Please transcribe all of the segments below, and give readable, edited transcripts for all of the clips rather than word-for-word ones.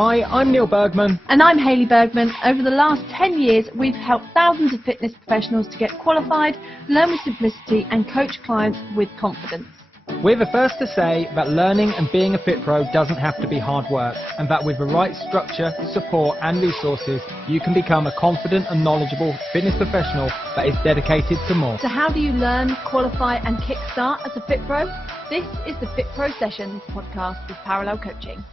Hi, I'm Neil Bergman. And I'm Hayley Bergman. Over the last 10 years, we've helped thousands of fitness professionals to get qualified, learn with simplicity, and coach clients with confidence. We're the first to say that learning and being a FITPRO doesn't have to be hard work, and that with the right structure, support and resources, you can become a confident and knowledgeable fitness professional that is dedicated to more. So how do you learn, qualify and kickstart as a FITPRO? This is the FITPRO Session Podcast with Parallel Coaching.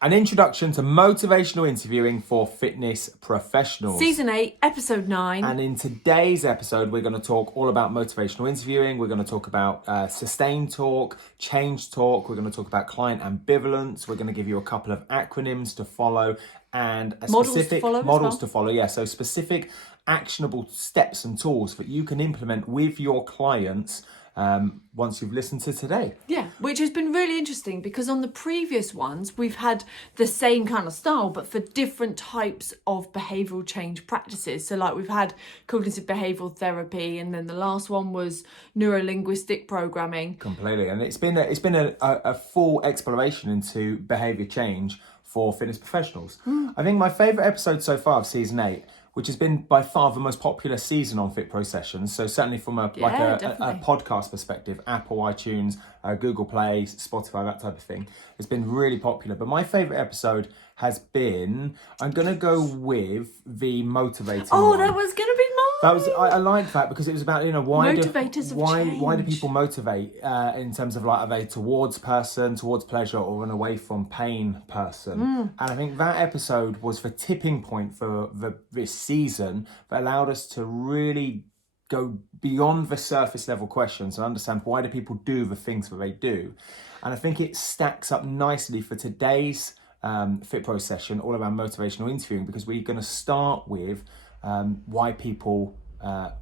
An introduction to motivational interviewing for fitness professionals. Season 8, Episode 9. And in today's episode, we're going to talk all about motivational interviewing. We're going to talk about sustained talk, change talk. We're going to talk about client ambivalence. We're going to give you a couple of acronyms to follow and specific models to follow. Yeah, so specific actionable steps and tools that you can implement with your clients once you've listened to today. Yeah, which has been really interesting because on the previous ones, we've had the same kind of style, but for different types of behavioural change practices. So like we've had cognitive behavioural therapy, and then the last one was neuro-linguistic programming. Completely. And it's been a full exploration into behaviour change for fitness professionals. I think my favourite episode so far of Season 8, which has been by far the most popular season on FITPRO Sessions. So certainly from a podcast perspective, Apple, iTunes, Google Play, Spotify, that type of thing, has been really popular. But my favourite episode has been, I'm going to go with the motivating one. That was going to be mine. That was I like that because it was about, why do people motivate in terms of like, are they towards pleasure, or an away from pain person? And I think that episode was the tipping point for this season that allowed us to really go beyond the surface level questions and understand why do people do the things that they do. And I think it stacks up nicely for today's FITPRO session all around motivational interviewing, because we're going to start with why people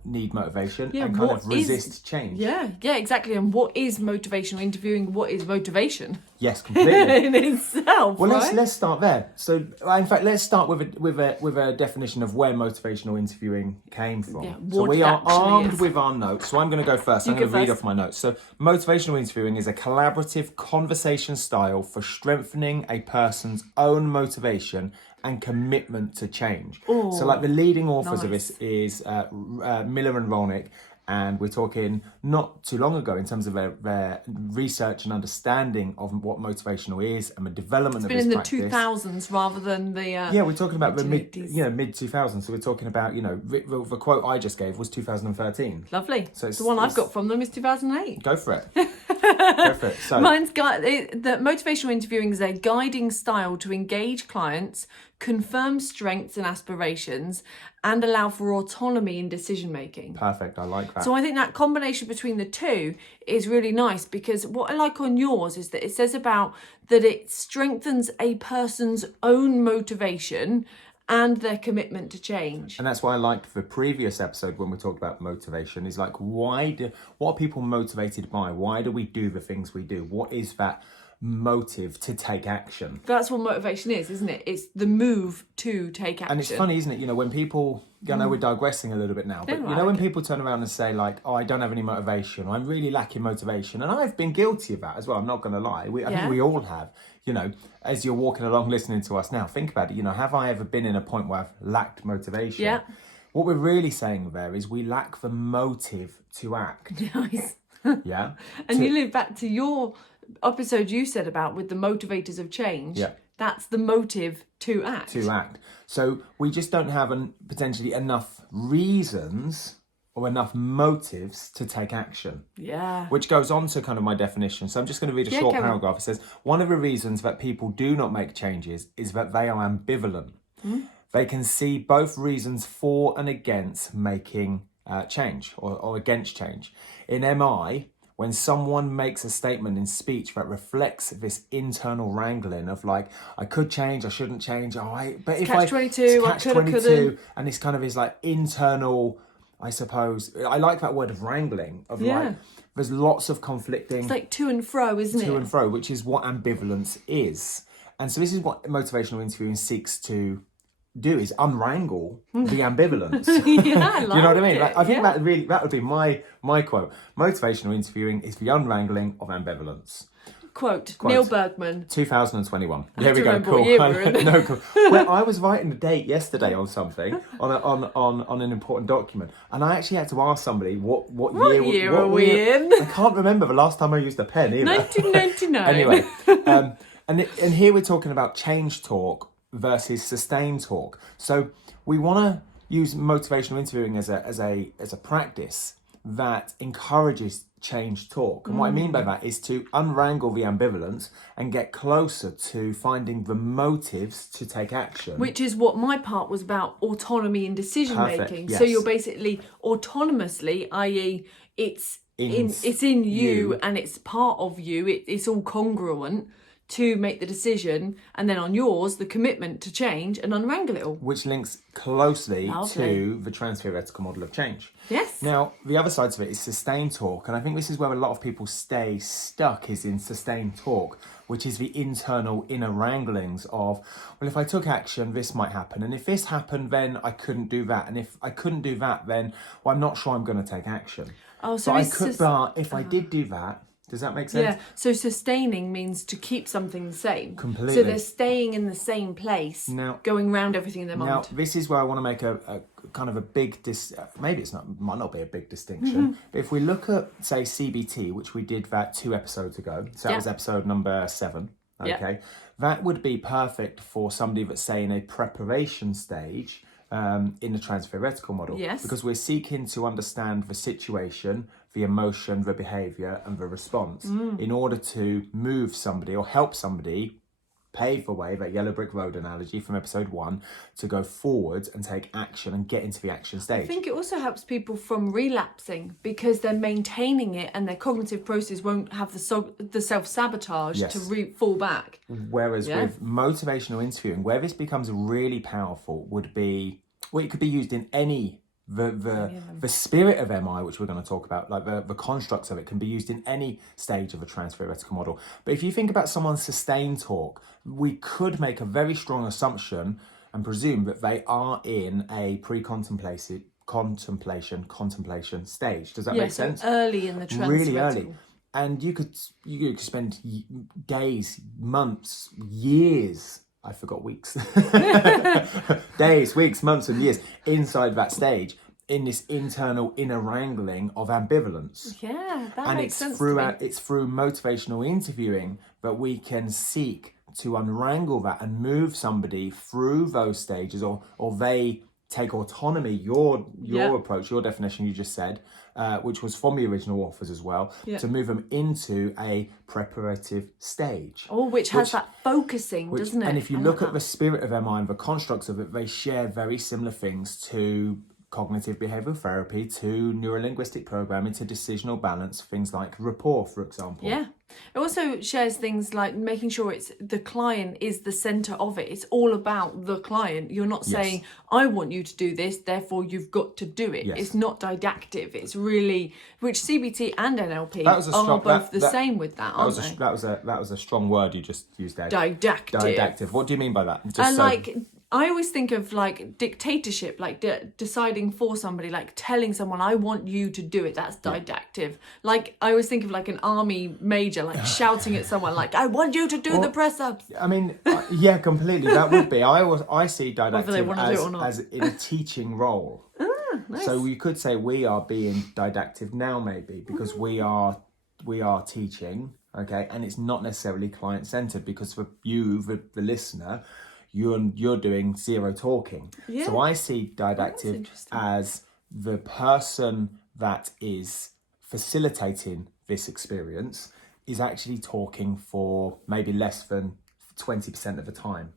need motivation and kind of resist change. Yeah, exactly. And what is motivational interviewing? What is motivation? Yes, completely. In itself, well, right? let's start there. So, in fact, let's start with a definition of where motivational interviewing came from. Yeah, so we are armed is. with our notes. So I'm going to go first. I'm going to read off my notes. So motivational interviewing is a collaborative conversation style for strengthening a person's own motivation and commitment to change. Ooh, so like the leading authors of nice. this is Miller and Rolnick. And we're talking not too long ago in terms of their research and understanding of what motivational is and the development of this practice. It's been in the 2000s rather than the we're talking about the mid 2000s. So we're talking about, the quote I just gave was 2013. Lovely. So the one I've got from them is 2008. Go for it. Go for it. So Mine's the motivational interviewing is a guiding style to engage clients, confirm strengths and aspirations, and allow for autonomy in decision making. Perfect. I like that. So I think that combination between the two is really nice, because what I like on yours is that it says about that it strengthens a person's own motivation and their commitment to change. And that's why I liked the previous episode when we talked about motivation, is like, what are people motivated by? Why do we do the things we do? What is that motive to take action? That's what motivation is, isn't it? It's the move to take action. And it's funny, isn't it? When people, I know we're digressing a little bit now, but when people turn around and say like, I don't have any motivation, I'm really lacking motivation. And I've been guilty of that as well. I'm not going to lie. I think we all have, as you're walking along listening to us now, think about it. Have I ever been in a point where I've lacked motivation? Yeah. What we're really saying there is we lack the motive to act. Nice. Yeah. And you live back to your episode you said about with the motivators of change. Yeah. That's the motive to act. So we just don't have potentially enough reasons or enough motives to take action. Yeah. Which goes on to kind of my definition. So I'm just going to read a short paragraph. It says, one of the reasons that people do not make changes is that they are ambivalent. They can see both reasons for and against making change or against change. In MI, when someone makes a statement in speech that reflects this internal wrangling of like, I could change, I shouldn't change, but if catch-22, I coulda, couldn't. And this kind of is like internal, I suppose, I like that word of wrangling, of like, there's lots of conflicting. It's like to and fro, isn't it? To and fro, which is what ambivalence is. And so this is what motivational interviewing seeks to do, is unwrangle the ambivalence. Yeah, I like Do you know what I mean? it. Like, I think that would be my quote. Motivational interviewing is the unwrangling of ambivalence. Quote. Neil Bergman. 2021. I There we go. remember Cool. what year we're in. No, cool. Well, I was writing a date yesterday on something on an important document, and I actually had to ask somebody what year are we in? I can't remember the last time I used a pen either. 1999. Anyway, and here we're talking about change talk versus sustain talk. So we want to use motivational interviewing as a practice that encourages change talk. And what I mean by that is to unwrangle the ambivalence and get closer to finding the motives to take action. Which is what my part was about, autonomy in decision making. Yes. So you're basically autonomously, i.e. it's in you and it's part of you, it's all congruent to make the decision, and then on yours, the commitment to change and unwrangle it all. Which links closely to the transtheoretical model of change. Yes. Now, the other side of it is sustained talk, and I think this is where a lot of people stay stuck, is in sustained talk, which is the inner wranglings of, well, if I took action, this might happen, and if this happened, then I couldn't do that, and if I couldn't do that, then, well, I'm not sure I'm going to take action. Oh, so but if I did do that, does that make sense? Yeah, so sustaining means to keep something the same. Completely. So they're staying in the same place, now, going around everything in their mind. Now, this is where I want to make a kind of a big, maybe might not be a big distinction, but if we look at, say, CBT, which we did that 2 episodes ago, so that was episode number 7, okay, that would be perfect for somebody that's, say, in a preparation stage in the transtheoretical model. Yes. Because we're seeking to understand the situation, the emotion, the behaviour and the response in order to move somebody or help somebody pave the way, that yellow brick road analogy from episode 1, to go forward and take action and get into the action stage. I think it also helps people from relapsing because they're maintaining it and their cognitive process won't have the self-sabotage to fall back. Whereas with motivational interviewing, where this becomes really powerful would be, well, it could be used in any the spirit of MI, which we're going to talk about, like the constructs of it, can be used in any stage of a transtheoretical model. But if you think about someone's sustained talk, we could make a very strong assumption and presume that they are in a contemplation stage. Does that make sense? So early in the transtheoretical. Really early. And you could spend days, months, years, I forgot weeks, days, weeks, months and years inside that stage in this inner wrangling of ambivalence. Yeah, that and makes sense. It's through motivational interviewing that we can seek to unwrangle that and move somebody through those stages, or they take autonomy, your approach, your definition you just said, which was from the original authors as well, to move them into a preparative stage. Which has that focusing, doesn't it? And if you look at the spirit of MI and the constructs of it, they share very similar things to cognitive behavioural therapy, to neurolinguistic programming, to decisional balance, things like rapport, for example. Yeah. It also shares things like making sure it's the client is the centre of it. It's all about the client. You're not saying, I want you to do this, therefore you've got to do it. It's not didactic. It's really, which CBT and NLP are both the same with that, aren't they? That was a strong word you just used there. Didactic. What do you mean by that? I always think of like dictatorship, like deciding for somebody, like telling someone, I want you to do it. That's didactic. Like I always think of like an army major, like shouting at someone, like, I want you to do the press ups. I mean, yeah, completely. That would be. I see didactic as in a teaching role. Nice. So you could say we are being didactic now, maybe, because we are teaching, okay, and it's not necessarily client centered, because for you, the listener, you're doing zero talking. Yeah. So I see didactic as the person that is facilitating this experience is actually talking for maybe less than 20% of the time.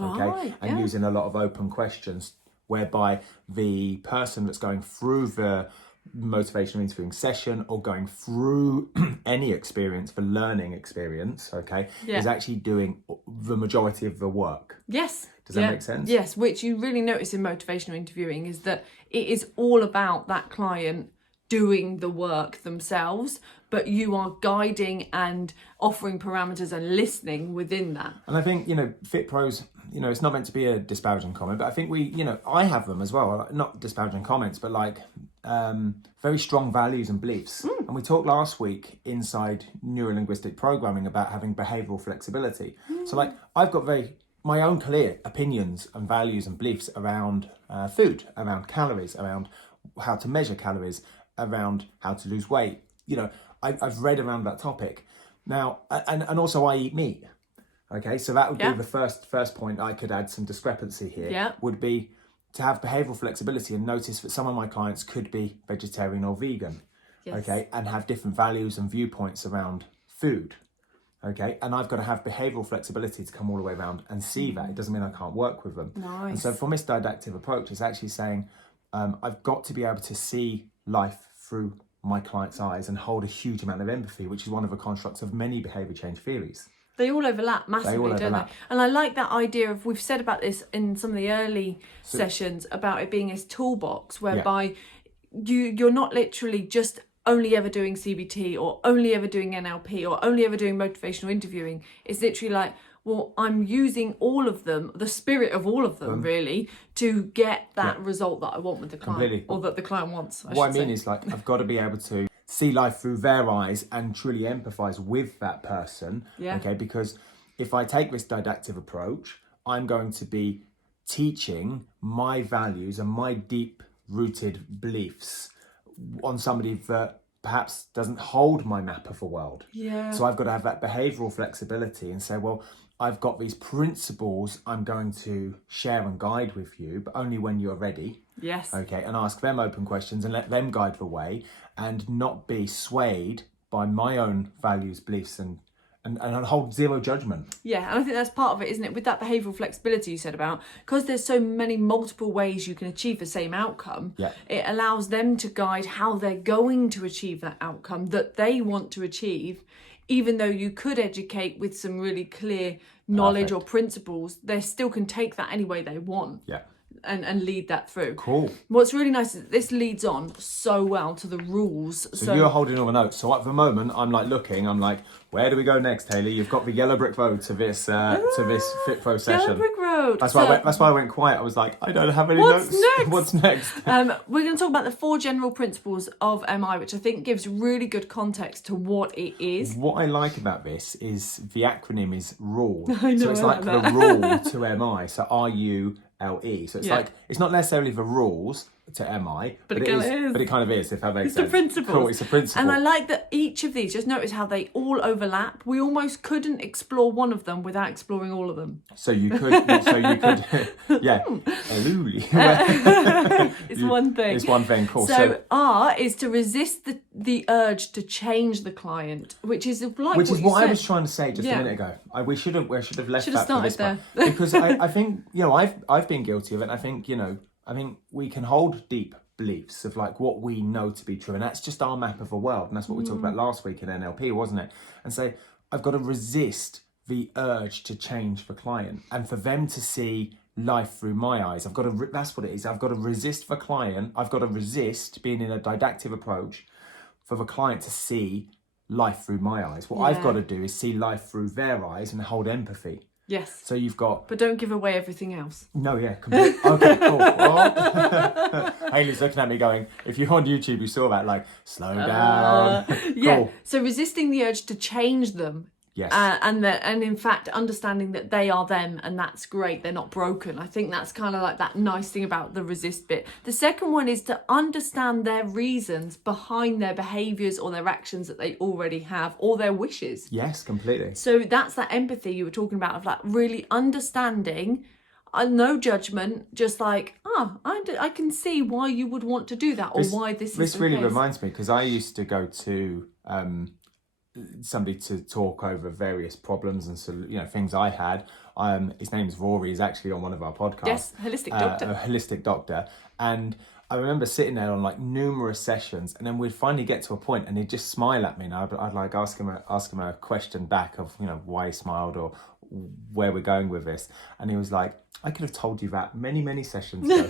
Okay. And using a lot of open questions, whereby the person that's going through the motivational interviewing session or going through any experience, the learning experience, is actually doing the majority of the work. Yes. Does that make sense? Yes, which you really notice in motivational interviewing is that it is all about that client doing the work themselves, but you are guiding and offering parameters and listening within that. And I think, FITPROs, it's not meant to be a disparaging comment, but I think I have them as well. Not disparaging comments, but like, very strong values and beliefs. And we talked last week inside neurolinguistic programming about having behavioural flexibility. So like I've got my own clear opinions and values and beliefs around food, around calories, around how to measure calories, around how to lose weight. You know, I've read around that topic. Now, and also I eat meat. Okay, so that would be the first point I could add some discrepancy here, would be to have behavioural flexibility and notice that some of my clients could be vegetarian or vegan, okay, and have different values and viewpoints around food, okay, and I've got to have behavioural flexibility to come all the way around and see that. It doesn't mean I can't work with them. Nice. And so from this didactic approach, it's actually saying I've got to be able to see life through my client's eyes and hold a huge amount of empathy, which is one of the constructs of many behaviour change theories. They all overlap massively, don't they? And I like that idea of, we've said about this in some of the early sessions, about it being a toolbox whereby you're not literally just only ever doing CBT or only ever doing NLP or only ever doing motivational interviewing. It's literally like, well, I'm using all of them, the spirit of all of them, really, to get that result that I want with the client, or that the client wants. What I mean is, like, I've got to be able to see life through their eyes and truly empathise with that person. Okay, because if I take this didactic approach, I'm going to be teaching my values and my deep-rooted beliefs on somebody that perhaps doesn't hold my map of the world. So I've got to have that behavioural flexibility and say, well, I've got these principles I'm going to share and guide with you, but only when you're ready. Okay, and ask them open questions and let them guide the way, and not be swayed by my own values, beliefs, and hold zero judgment. And I think that's part of it, isn't it? With that behavioural flexibility you said about, because there's so many multiple ways you can achieve the same outcome, it allows them to guide how they're going to achieve that outcome that they want to achieve. Even though you could educate with some really clear knowledge or principles, they still can take that any way they want. And lead that through. Cool. What's really nice is that this leads on so well to the rules. So you're holding all the notes. So at the moment, I'm like, where do we go next, Hayley? You've got the yellow brick road to this FITPRO session. Yellow brick road. That's why I went quiet. I was like, I don't have any notes. What's next? We're going to talk about the 4 general principles of MI, which I think gives really good context to what it is. What I like about this is the acronym is RULE. I know, so it's like the rule to MI. So RULE. So it's like, it's not necessarily the rules to MI, but it is. But it kind of is, if that makes sense. It's the principles. Cool, it's a principle. And I like that each of these, just notice how they all overlap. We almost couldn't explore one of them without exploring all of them. So you could, yeah. It's one thing. It's one thing, cool. So R is to resist the urge to change the client, which is what I was trying to say just a minute ago. We should have left that for this there. one. Because I think, I've been guilty of it. And I think we can hold deep beliefs of like what we know to be true, and that's just our map of the world, and that's what we talked about last week in NLP, wasn't it? And say, I've got to resist the urge to change the client and for them to see life through my eyes. That's what it is. I've got to resist the client. I've got to resist being in a didactic approach for the client to see life through my eyes. What I've got to do is see life through their eyes and hold empathy. Yes. So you've got... But don't give away everything else. No, completely. Okay, cool. Well, Hayley's looking at me going, if you're on YouTube, you saw that, like, slow down. Cool. So resisting the urge to change them. Yes. And in fact, understanding that they are them and that's great. They're not broken. I think that's kind of like that nice thing about the resist bit. The second one is to understand their reasons behind their behaviours or their actions that they already have, or their wishes. Yes, completely. So that's that empathy you were talking about, of like really understanding, no judgment, just like, I can see why you would want to do that, or why this is the This really case. reminds me, because I used to go to somebody to talk over various problems and things I had. His name's Rory. He's actually on one of our podcasts. Yes, holistic doctor. A holistic doctor. And I remember sitting there on like numerous sessions, and then we'd finally get to a point and he'd just smile at me, and I'd like ask him a question back of why he smiled or where we're going with this. And he was like, I could have told you that many sessions ago.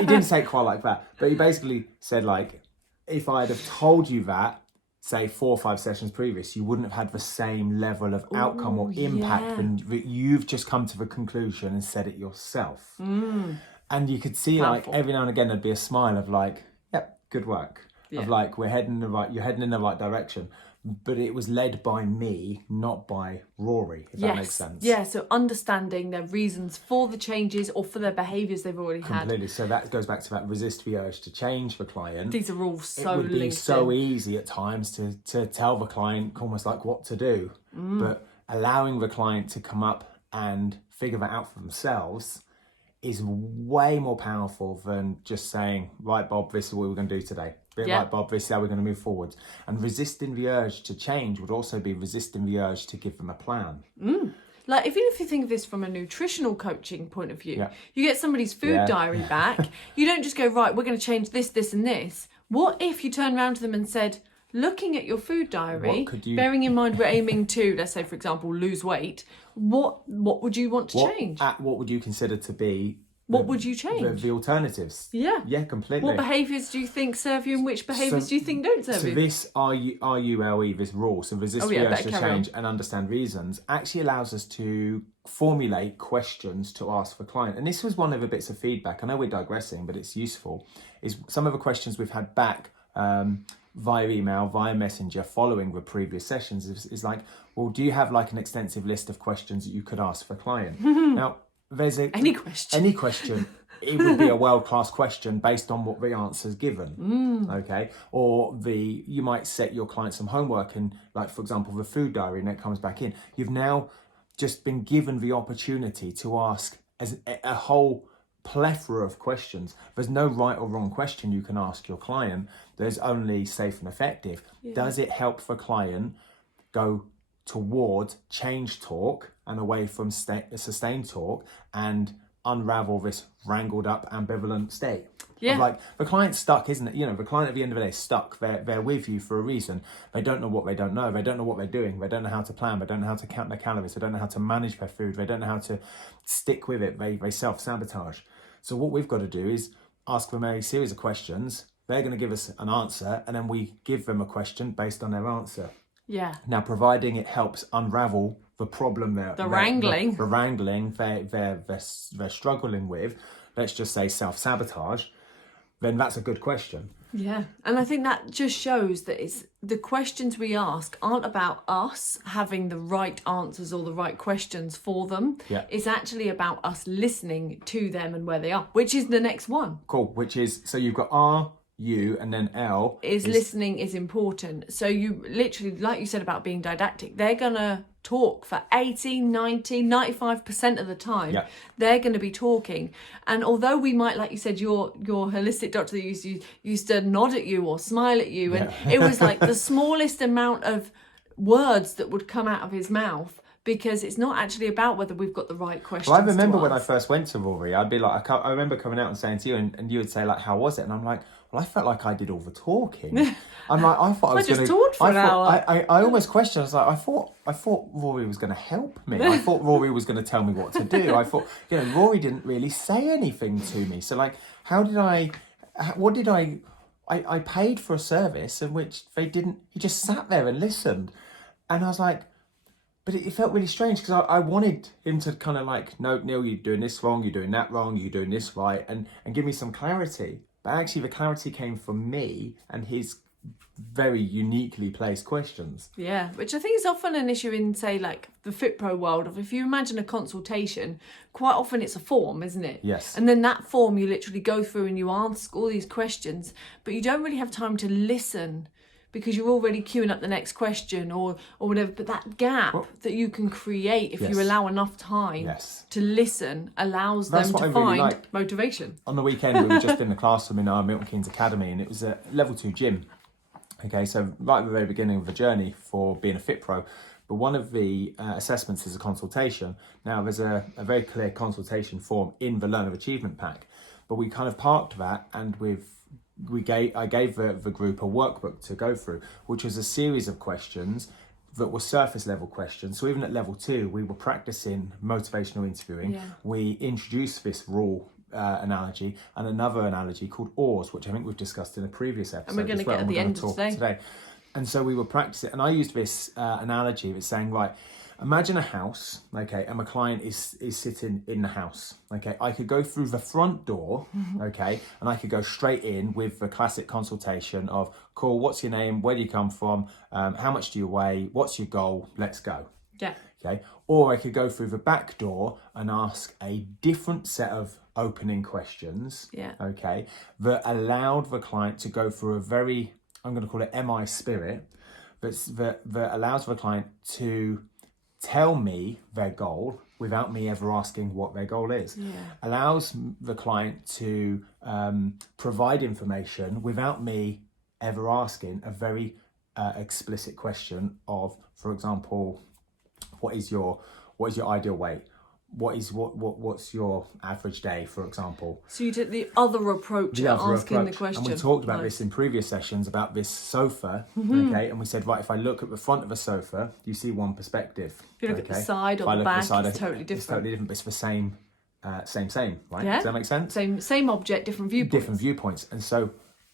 He didn't say it quite like that, but he basically said, like, if I'd have told you that, say 4 or 5 sessions previous, you wouldn't have had the same level of outcome or impact when you've just come to the conclusion and said it yourself. And you could see, like, every now and again there'd be a smile of like, yep, good work. Yeah. Of like, you're heading in the right direction. But it was led by me, not by Rory, if that makes sense. Yeah, so understanding their reasons for the changes or for their behaviours they've already had. Completely. So that goes back to that resist the urge to change for client. These are all so It would be linked so in. easy at times to tell the client almost like what to do. But allowing the client to come up and figure that out for themselves is way more powerful than just saying, right, Bob, this is what we're going to do today. Right, Bob, this is how we're going to move forward. And resisting the urge to change would also be resisting the urge to give them a plan. Like, even if you think of this from a nutritional coaching point of view, Yeah. you get somebody's food diary back, you don't just go, right, we're going to change this, this and this. What if you turn around to them and said, looking at your food diary, bearing in mind we're aiming to, let's say, for example, lose weight, what would you want to change? What would you consider to be... What would you change? The alternatives. Yeah. Yeah, completely. What behaviours do you think serve you and which behaviours do you think don't serve you? So this RULE, this rule, so resist the urge to change and understand reasons, actually allows us to formulate questions to ask the client. And this was one of the bits of feedback. I know we're digressing, but it's useful. Is some of the questions we've had back via email, via messenger, following the previous sessions is like, well, do you have like an extensive list of questions that you could ask the client? Now, there's any question. It would be a world-class question based on what the answer's given. Okay, or you might set your client some homework, and like, for example, the food diary, and it comes back in. You've now just been given the opportunity to ask as a whole plethora of questions. There's no right or wrong question you can ask your client. There's only safe and effective. Does it help the client go towards change talk and away from sustained talk and unravel this wrangled up ambivalent state? Of like, the client's stuck, isn't it? You know, the client at the end of the day is stuck. They're with you for a reason. They don't know what they don't know. They don't know what they're doing. They don't know how to plan. They don't know how to count their calories. They don't know how to manage their food. They don't know how to stick with it. They self-sabotage. So what we've got to do is ask them a series of questions. They're going to give us an answer, and then we give them a question based on their answer. Yeah. Now, providing it helps unravel the problem they're wrangling they're struggling with, let's just say self-sabotage, then that's a good question. Yeah, and I think that just shows that it's the questions we ask aren't about us having the right answers or the right questions for them. Yeah. It's actually about us listening to them and where they are, which is the next one. Cool, which is, so you've got R, U, and then L. Is listening is important. So you literally, like you said about being didactic, they're going to talk for 80, 90, 95% of the time. Yeah. They're going to be talking. And although we might, like you said, your holistic doctor that used to nod at you or smile at you, and it was like the smallest amount of words that would come out of his mouth, because it's not actually about whether we've got the right questions. Well, I remember when I first went to Rory, I'd be like, I remember coming out and saying to you, and you would say like, how was it? And I'm like, well, I felt like I did all the talking. I'm like, I thought I was going to talked for an hour. I almost questioned. I was like, I thought Rory was going to help me. I thought Rory was going to tell me what to do. I thought, Rory didn't really say anything to me. So like, I paid for a service in which he just sat there and listened. And I was like, but it felt really strange, because I wanted him to kind of like, no, Neale, you're doing this wrong, you're doing that wrong, you're doing this right, and give me some clarity. But actually the clarity came from me and his very uniquely placed questions. Yeah, which I think is often an issue in, say, like the FITPRO world of, if you imagine a consultation, quite often it's a form, isn't it? Yes. And then that form you literally go through and you ask all these questions, but you don't really have time to listen, because you're already queuing up the next question or whatever. But that gap that you can create if you allow enough time to listen allows them to find motivation. On the weekend, we were just in the classroom in our Milton Keynes Academy, and it was a level 2 gym. Okay, so right at the very beginning of the journey for being a FITPRO. But one of the assessments is a consultation. Now, there's a very clear consultation form in the Learner Achievement Pack. But we kind of parked that, and I gave the group a workbook to go through, which was a series of questions that were surface level questions. So even at level 2, we were practicing motivational interviewing. Yeah. We introduced this rule analogy and another analogy called OARS, which I think we've discussed in a previous episode. And we're going to get at the end of today. And so we were practicing, and I used this analogy of saying, right, Imagine a house, okay, and my client is sitting in the house, okay. I could go through the front door, okay, and I could go straight in with the classic consultation of, cool, what's your name, where do you come from, how much do you weigh, what's your goal, let's go. Yeah. Okay, or I could go through the back door and ask a different set of opening questions, okay, that allowed the client to go through a very, I'm going to call it MI spirit, that allows the client to tell me their goal without me ever asking what their goal is. Allows the client to provide information without me ever asking a very explicit question of, for example, what is your ideal weight? What's your average day, for example? So you took the other approach at asking the question. And we talked about this in previous sessions about this sofa, okay? And we said, right, if I look at the front of a sofa, you see one perspective. If you look at the side or the back, it's totally different. It's totally different, but it's the same, right? Yeah. Does that make sense? Same object, different viewpoints. Different viewpoints. And so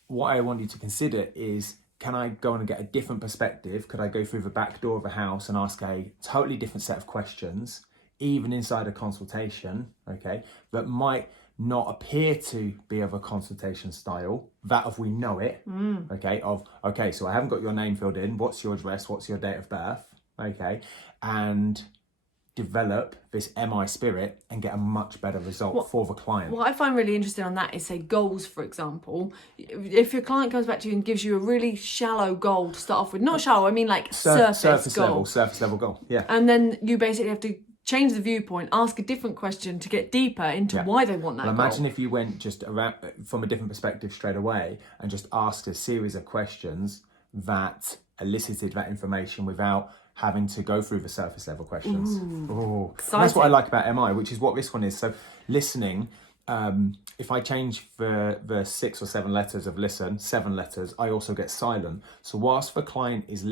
what I want you to consider is, can I go and get a different perspective? Could I go through the back door of a house and ask a totally different set of questions, even inside a consultation, okay, that might not appear to be of a consultation style, that of we know it, okay, so I haven't got your name filled in, what's your address, what's your date of birth, okay, and develop this MI spirit and get a much better result for the client. What I find really interesting on that is, say, goals, for example. If your client comes back to you and gives you a really shallow goal to start off with, not shallow, I mean like surface level goal, yeah. And then you basically have to change the viewpoint, ask a different question to get deeper into why they want that goal. Imagine if you went just around from a different perspective straight away and just asked a series of questions that elicited that information without having to go through the surface level questions. That's what I like about MI, which is what this one is. So listening, if I change the 6 or 7 letters of listen, 7 letters, I also get silent. So whilst the client is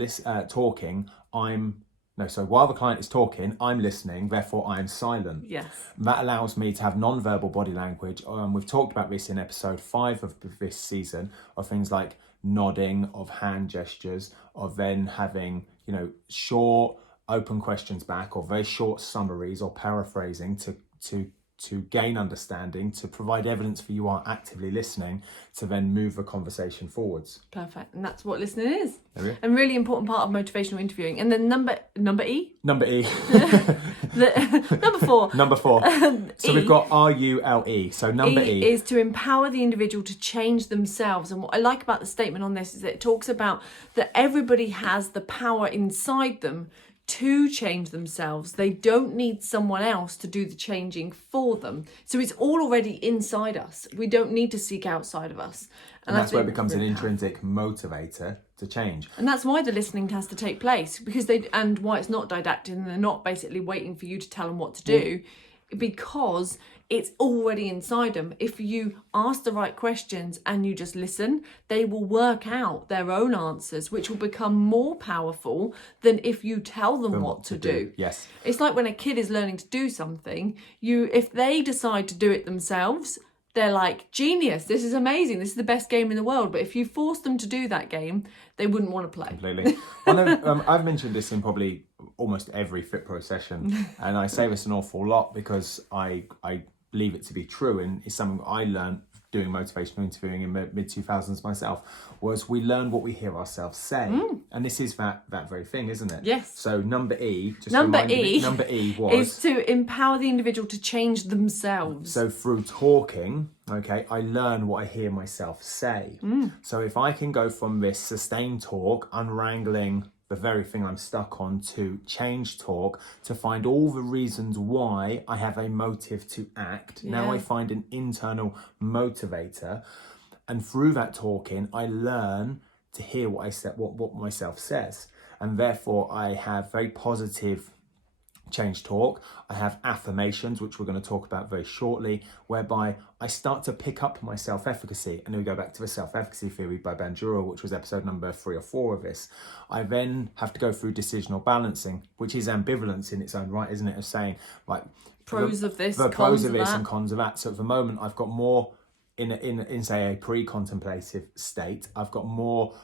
talking, while the client is talking, I'm listening, therefore I'm silent. Yes. That allows me to have non-verbal body language. We've talked about this in episode 5 of this season, of things like nodding, of hand gestures, of then having, short open questions back, or very short summaries, or paraphrasing to gain understanding, to provide evidence for you are actively listening, to then move the conversation forwards. Perfect. And that's what listening is. A really important part of motivational interviewing. And then number E? Number E. Number 4. So we've got RULE. So number E is to empower the individual to change themselves. And what I like about the statement on this is that it talks about that everybody has the power inside them to change themselves. They don't need someone else to do the changing for them. So it's all already inside us. We don't need to seek outside of us. And that's where it becomes an intrinsic motivator to change. And that's why the listening has to take place, and why it's not didactic and they're not basically waiting for you to tell them what to do, because it's already inside them. If you ask the right questions and you just listen, they will work out their own answers, which will become more powerful than if you tell them what to do. Yes. It's like when a kid is learning to do something, if they decide to do it themselves, they're like, genius, this is amazing, this is the best game in the world. But if you force them to do that game, they wouldn't want to play. Completely. I've mentioned this in probably almost every FITPRO session, and I say this an awful lot because I believe it to be true, and it's something I learned doing motivational interviewing in mid-2000s myself, was we learn what we hear ourselves say. And this is that very thing, isn't it? Yes. So number E was is to empower the individual to change themselves. So through talking, okay, I learn what I hear myself say. So if I can go from this sustained talk, unwrangling the very thing I'm stuck on, to change talk, to find all the reasons why I have a motive to act. Yeah. Now I find an internal motivator, and through that talking, I learn to hear what myself says, and therefore I have very positive change talk. I have affirmations, which we're going to talk about very shortly, whereby I start to pick up my self-efficacy. And then we go back to the self-efficacy theory by Bandura, which was episode number 3 or 4 of this. I then have to go through decisional balancing, which is ambivalence in its own right, isn't it? Of saying, like, pros of this, pros of this and cons of that. So at the moment, I've got more in say a pre-contemplative state. I've got more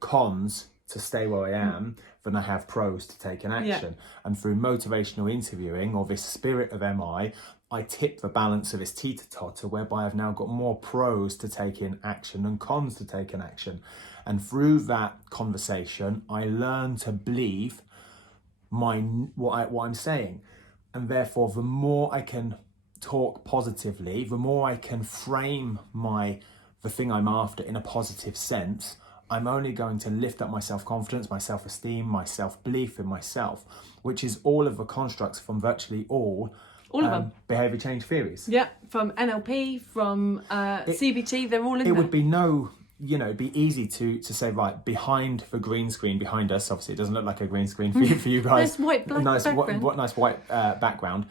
cons to stay where I am than I have pros to take an action. And through motivational interviewing, or this spirit of MI, I tip the balance of this teeter-totter, whereby I've now got more pros to take in action than cons to take in action. And through that conversation, I learn to believe what I'm saying. And therefore, the more I can talk positively, the more I can frame the thing I'm after in a positive sense, I'm only going to lift up my self-confidence, my self-esteem, my self-belief in myself, which is all of the constructs from virtually all of them. Behaviour change theories. Yeah, from NLP, from CBT, they're all in there. It would be it'd be easy to say, right, behind the green screen behind us, obviously it doesn't look like a green screen for you guys. Nice white background. Nice white background.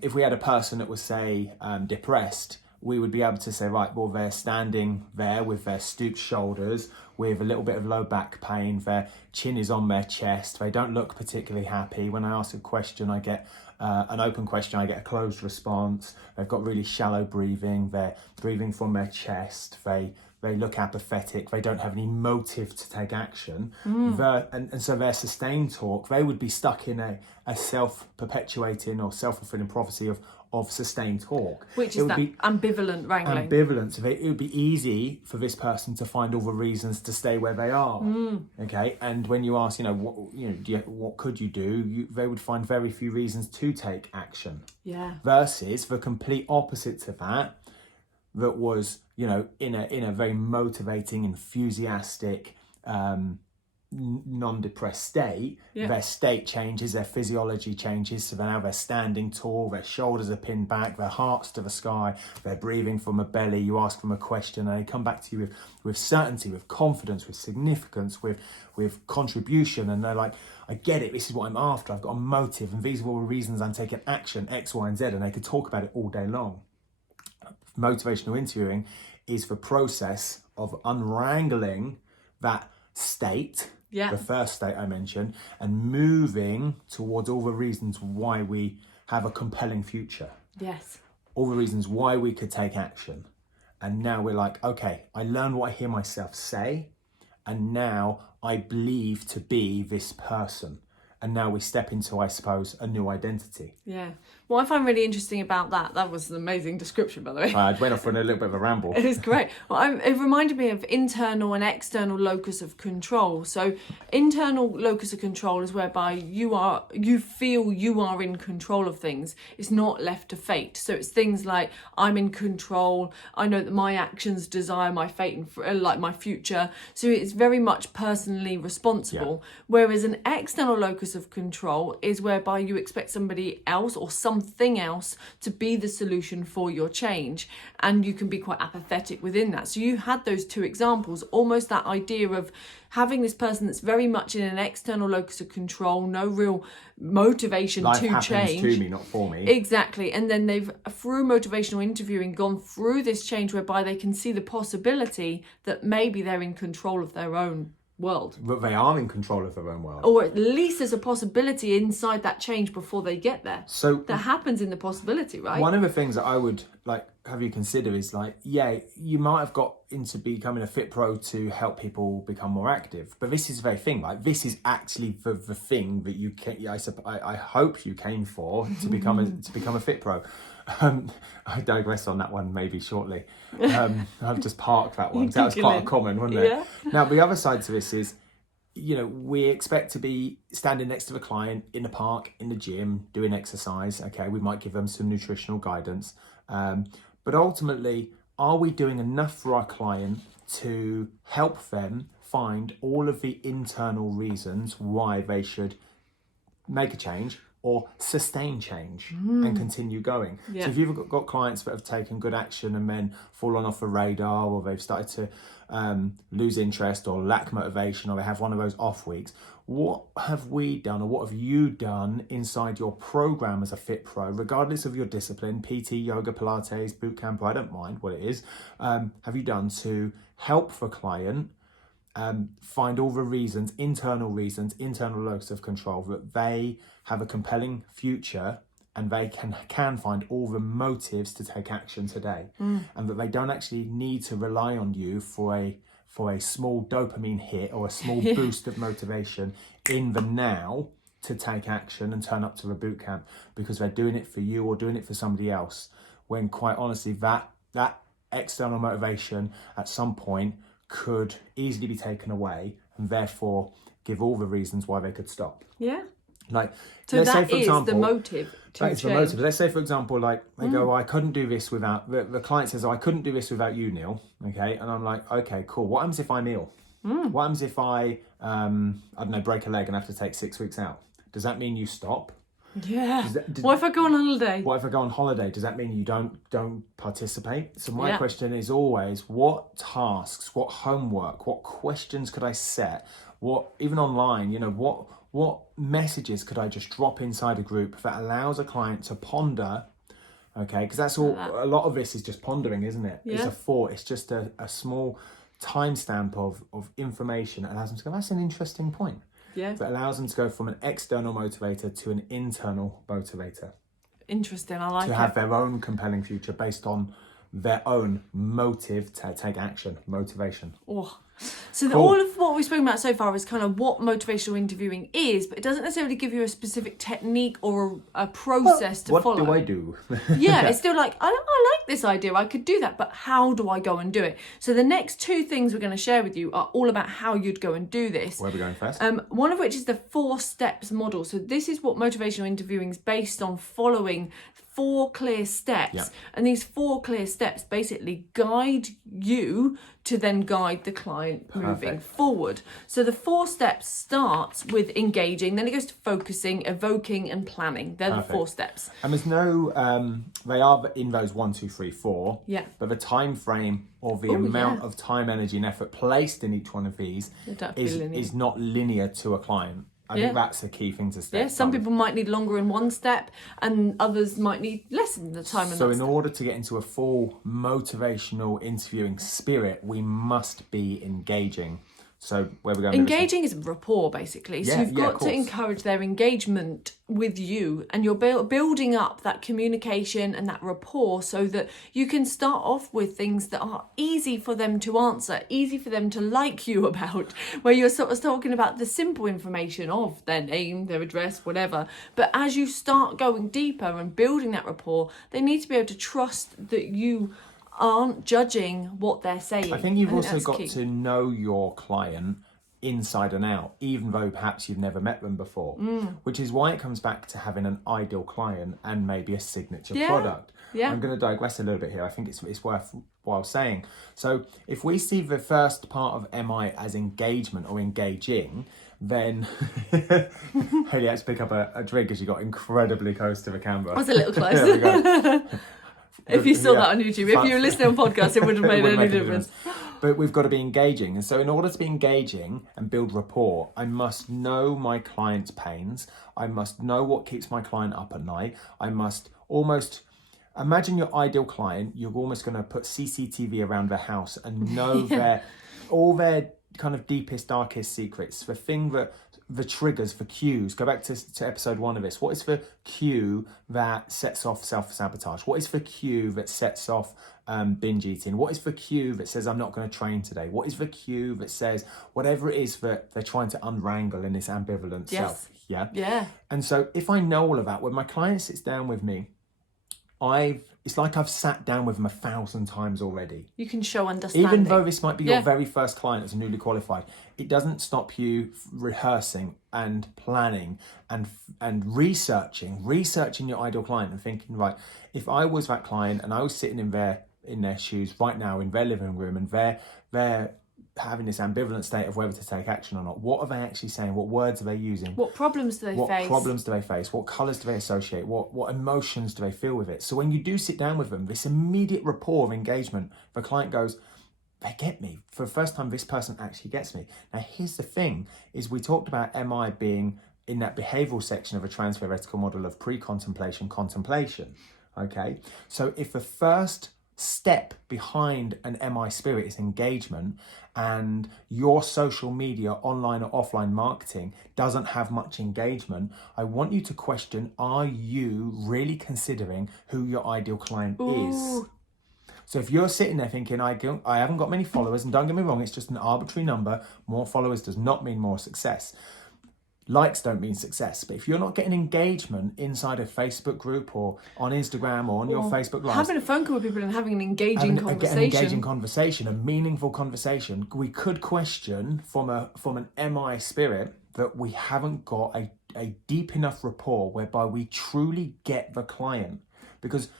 If we had a person that was, say, depressed, we would be able to say, right, well, they're standing there with their stooped shoulders, with a little bit of low back pain, their chin is on their chest, they don't look particularly happy. When I ask a question, I get an open question, I get a closed response. They've got really shallow breathing, they're breathing from their chest, they look apathetic, they don't have any motive to take action. And so their sustained talk, they would be stuck in a self-perpetuating or self-fulfilling prophecy of sustained talk. Which is that ambivalent wrangling. Ambivalent. So it would be easy for this person to find all the reasons to stay where they are. Okay, and when you ask, what could you do? They would find very few reasons to take action. Yeah. Versus the complete opposite to that was, in a very motivating, enthusiastic, non-depressed state, their state changes, their physiology changes, so now they're standing tall, their shoulders are pinned back, their heart's to the sky, they're breathing from a belly, you ask them a question and they come back to you with certainty, with confidence, with significance, with contribution, and they're like, I get it, this is what I'm after, I've got a motive, and these are all the reasons I'm taking action, X, Y, and Z, and they could talk about it all day long. Motivational interviewing is the process of unwrangling that state, the first state I mentioned, and moving towards all the reasons why we have a compelling future. Yes. All the reasons why we could take action. And now we're like, okay, I learn what I hear myself say, and now I believe to be this person. And now we step into, I suppose, a new identity. Yeah. What I find really interesting about that was an amazing description, by the way. I went off on a little bit of a ramble. It was great. Well, it reminded me of internal and external locus of control. So internal locus of control is whereby you feel you are in control of things. It's not left to fate. So it's things like, I'm in control. I know that my actions desire my fate and like my future. So it's very much personally responsible. Yeah. Whereas an external locus of control is whereby you expect somebody else or something else to be the solution for your change, and you can be quite apathetic within that. So you had those two examples, almost that idea of having this person that's very much in an external locus of control, no real motivation Life to happens change. To me, not for me. Exactly. And then they've, through motivational interviewing, gone through this change whereby they can see the possibility that maybe they're in control of their own world. But they are in control of their own world. Or at least there's a possibility inside that change before they get there. So that happens in the possibility, right? One of the things that I would like have you consider is like, you might have got into becoming a FITPRO to help people become more active, but this is the very thing. Like, this is actually the thing that you I hope you came for to become a FITPRO. I digress on that one maybe shortly. I've just parked that one. That was quite a common, wasn't it? Yeah. Now, the other side to this is, we expect to be standing next to the client in the park, in the gym, doing exercise. Okay, we might give them some nutritional guidance. But ultimately, are we doing enough for our client to help them find all of the internal reasons why they should make a change or sustain change and continue going? Yeah. So if you've got clients that have taken good action and then fallen off the radar, or they've started to lose interest or lack motivation, or they have one of those off weeks, what have we done, or what have you done inside your program as a FITPRO, regardless of your discipline, PT, yoga, Pilates, boot camp, I don't mind what it is, have you done to help the client find all the reasons, internal locus of control, that they have a compelling future and they can find all the motives to take action today, and that they don't actually need to rely on you for for a small dopamine hit or a small boost of motivation in the now to take action and turn up to the boot camp because they're doing it for you or doing it for somebody else, when quite honestly that external motivation at some point could easily be taken away and therefore give all the reasons why they could stop. Yeah. Like, so let's that say, for is example, the motive to change. The motive. Let's say, for example, like they go, I couldn't do this without, the client says, I couldn't do this without you, Neale. Okay. And I'm like, okay, cool. What happens if I'm ill? What happens if I don't know, break a leg and have to take 6 weeks out? Does that mean you stop? Yeah. What if I go on holiday? What if I go on holiday? Does that mean you don't participate? So my question is always, what tasks, what homework, what questions could I set? What, even online, you know, what messages could I just drop inside a group that allows a client to ponder? Okay, because that's all, a lot of this is just pondering, isn't it? Yeah. It's a thought, it's just a small timestamp of information that allows them to go, that's an interesting point. Yeah. That allows them to go from an external motivator to an internal motivator. Interesting, I like it. To have their own compelling future based on their own motive to take action, motivation. Oh. So Cool. all of what we've spoken about so far is kind of what motivational interviewing is, but it doesn't necessarily give you a specific technique or a process to follow. What do I do? Yeah, it's still like, I like this idea, I could do that, but how do I go and do it? So the next two things we're going to share with you are all about how you'd go and do this. Where are we going first? One of which is the 4 steps model. So this is what motivational interviewing is based on, following 4 clear steps. Yeah. And these 4 clear steps basically guide you to then guide the client moving forward. So the 4 steps starts with engaging, then it goes to focusing, evoking and planning. They're the 4 steps. And there's no, they are in those 1, 2, 3, 4. Yeah. But the time frame or the amount of time, energy and effort placed in each one of these is not linear to a client. I think that's a key thing to step. Yeah, some people might need longer in one step and others might need less in the time. So in order to get into a full motivational interviewing spirit, we must be engaging. So where we're going? Engaging is rapport, basically. So you've got to encourage their engagement with you, and you're building up that communication and that rapport so that you can start off with things that are easy for them to answer, easy for them to like you about, where you're sort of talking about the simple information of their name, their address, whatever. But as you start going deeper and building that rapport, they need to be able to trust that you aren't judging what they're saying. I think you've also got to know your client inside and out, even though perhaps you've never met them before, which is why it comes back to having an ideal client and maybe a signature product. I'm going to digress a little bit here. I think it's worthwhile saying. So if we see the first part of MI as engagement or engaging, then Haley had to pick up a drink as you got incredibly close to the camera. I was a little close. There we go. If you saw that on YouTube, if you were listening on podcast, it wouldn't have made any difference. But we've got to be engaging. And so in order to be engaging and build rapport, I must know my client's pains. I must know what keeps my client up at night. I must almost imagine your ideal client. You're almost going to put CCTV around their house and know all their kind of deepest, darkest secrets. The triggers, for cues. Go back to episode 1 of this. What is the cue that sets off self-sabotage? What is the cue that sets off binge eating? What is the cue that says I'm not going to train today? What is the cue that says whatever it is that they're trying to unwrangle in this ambivalent self? Yeah. And so if I know all of that, when my client sits down with me, it's like I've sat down with them 1,000 times already. You can show understanding. Even though this might be your very first client as a newly qualified, it doesn't stop you rehearsing and planning and researching your ideal client and thinking, right, if I was that client and I was sitting in their shoes right now in their living room and they're having this ambivalent state of whether to take action or not, what are they actually saying? What words are they using? What problems do they face? What problems do they face? What colours do they associate? What emotions do they feel with it? So when you do sit down with them, this immediate rapport of engagement, the client goes, they get me. For the first time, this person actually gets me. Now, here's the thing, is we talked about MI being in that behavioural section of a transtheoretical model of pre-contemplation, contemplation, okay? So if the first step behind an MI spirit is engagement, and your social media, online or offline marketing doesn't have much engagement, I want you to question, are you really considering who your ideal client is? So if you're sitting there thinking, I haven't got many followers, and don't get me wrong, it's just an arbitrary number. More followers does not mean more success. Likes don't mean success. But if you're not getting engagement inside a Facebook group or on Instagram or on your Facebook Live, having a phone call with people and having an engaging conversation. An engaging conversation, a meaningful conversation, we could question from an MI spirit that we haven't got a deep enough rapport whereby we truly get the client. Because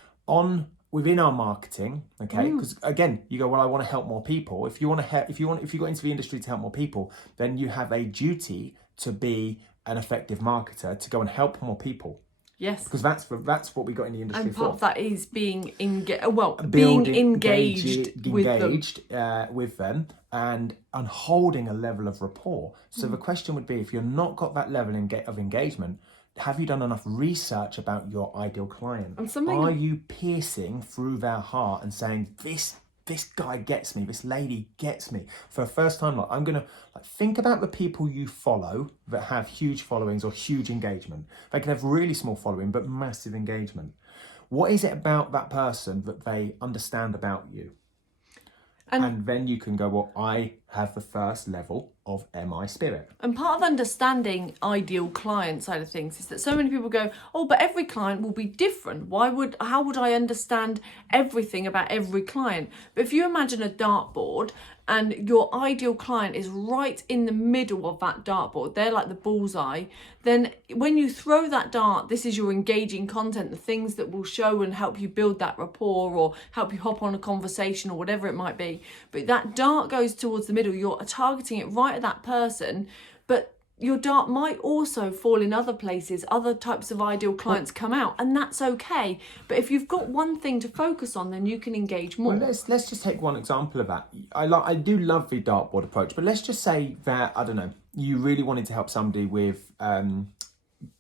within our marketing, okay, because again, you go, well, I want to help more people. If you got into the industry to help more people, then you have a duty to be an effective marketer, to go and help more people. Yes, because that's what we got in the industry and part for. Of that is being engaged with them and holding a level of rapport. So the question would be, if you're not got that level of engagement, have you done enough research about your ideal client? Are you piercing through their heart and saying, this guy gets me, this lady gets me? For the first time, I'm going to think about the people you follow that have huge followings or huge engagement. They can have really small following, but massive engagement. What is it about that person that they understand about you? And then you can go, well, I have the first level of MI spirit. And part of understanding ideal client side of things is that so many people go, oh, but every client will be different. How would I understand everything about every client? But if you imagine a dartboard and your ideal client is right in the middle of that dartboard, they're like the bullseye, then when you throw that dart, this is your engaging content, the things that will show and help you build that rapport or help you hop on a conversation or whatever it might be. But that dart goes towards the middle, you're targeting it right at that person, but your dart might also fall in other places, other types of ideal clients come out, and that's okay. But if you've got one thing to focus on, then you can engage more. Well, let's just take one example of that. I do love the dartboard approach, but let's just say that, I don't know, you really wanted to help somebody with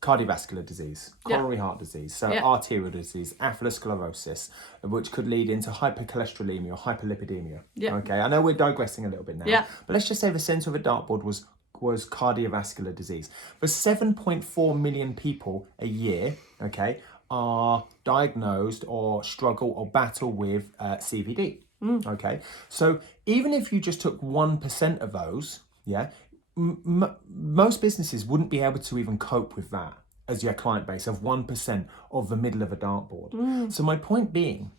cardiovascular disease, coronary heart disease, so arterial disease, atherosclerosis, which could lead into hypercholesterolemia or hyperlipidemia. Okay, I know we're digressing a little bit now, but let's just say the centre of a dartboard was cardiovascular disease. For 7.4 million people a year, okay, are diagnosed or struggle or battle with CVD. Okay, so even if you just took 1% of those, most businesses wouldn't be able to even cope with that as your client base of 1% of the middle of a dartboard. So my point being,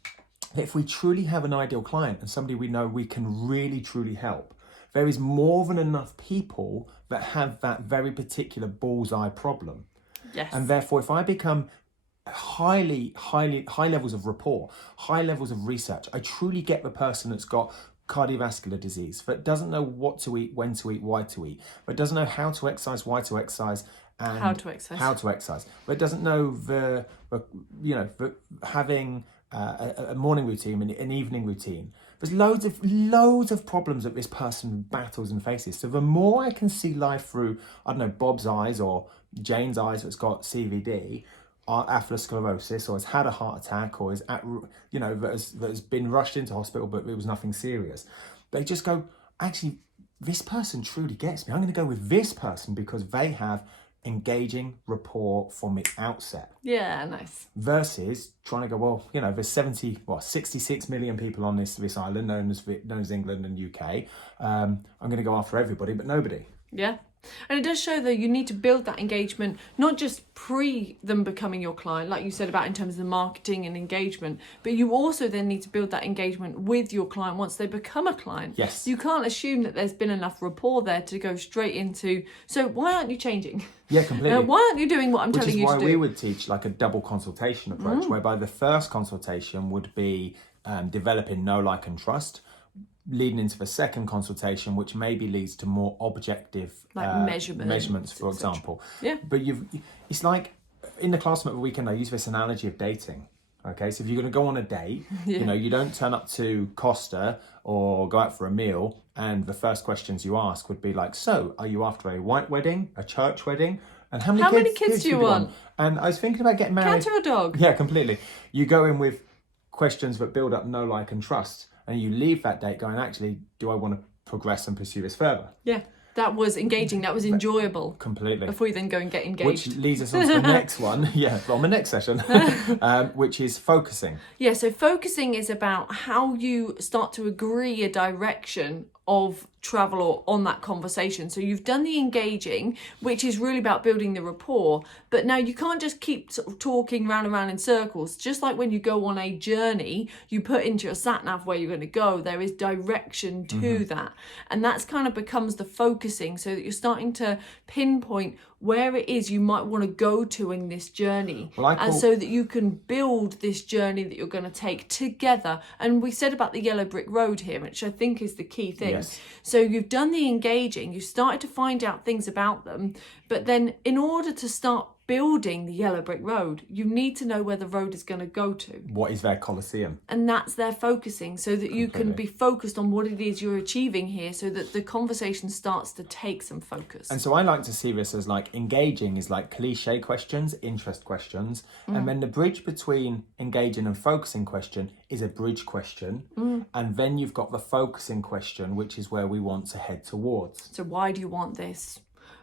if we truly have an ideal client and somebody we know we can really truly help, there is more than enough people that have that very particular bullseye problem. Yes. And therefore, if I become high levels of rapport, high levels of research, I truly get the person that's got cardiovascular disease, that doesn't know what to eat, when to eat, why to eat, but doesn't know how to exercise, why to exercise, and how to exercise, but doesn't know having a morning routine and an evening routine. There's loads of problems that this person battles and faces. So the more I can see life through, I don't know, Bob's eyes or Jane's eyes that's got CVD, or atherosclerosis, or has had a heart attack, or is that has been rushed into hospital, but it was nothing serious. They just go, actually, this person truly gets me. I'm going to go with this person because they have engaging rapport from the outset. Yeah, nice. Versus trying to go, well, there's 66 million people on this island known as England and UK. I'm going to go after everybody, but nobody. Yeah. And it does show that you need to build that engagement, not just pre them becoming your client, like you said about in terms of the marketing and engagement, but you also then need to build that engagement with your client once they become a client. Yes. You can't assume that there's been enough rapport there to go straight into, so why aren't you changing? Yeah, completely. Why aren't you doing what I'm telling you to do? Which is why we would teach like a double consultation approach, whereby the first consultation would be developing know, like and trust, leading into the second consultation, which maybe leads to more objective measurements, for example. Yeah. But it's like in the classroom at the weekend, I use this analogy of dating. Okay, so if you're going to go on a date, you don't turn up to Costa or go out for a meal, and the first questions you ask would be like, so are you after a white wedding, a church wedding? And how many kids do you want? And I was thinking about getting married. Cat or a dog? Yeah, completely. You go in with questions that build up know, like and trust. And you leave that date going, actually, do I want to progress and pursue this further? Yeah. That was engaging. That was enjoyable. Completely. Before you then go and get engaged. Which leads us on to the next one. Yeah, on the next session, which is focusing. Yeah, so focusing is about how you start to agree a direction of travel or on that conversation. So you've done the engaging, which is really about building the rapport, but now you can't just keep sort of talking round and round in circles. Just like when you go on a journey, you put into your sat nav where you're going to go, there is direction to that, and that's kind of becomes the focusing, so that you're starting to pinpoint where it is you might want to go to in this journey, and so that you can build this journey that you're going to take together. And we said about the yellow brick road here, which I think is the key thing. Yes. So you've done the engaging, you started to find out things about them, but then in order to start building the yellow brick road, you need to know where the road is going to go to. What is their Colosseum? And that's their focusing, so that you can be focused on what it is you're achieving here, so that the conversation starts to take some focus. And so I like to see this as like engaging is like cliche questions, interest questions, and then the bridge between engaging and focusing question is a bridge question, and then you've got the focusing question, which is where we want to head towards. So why do you want this?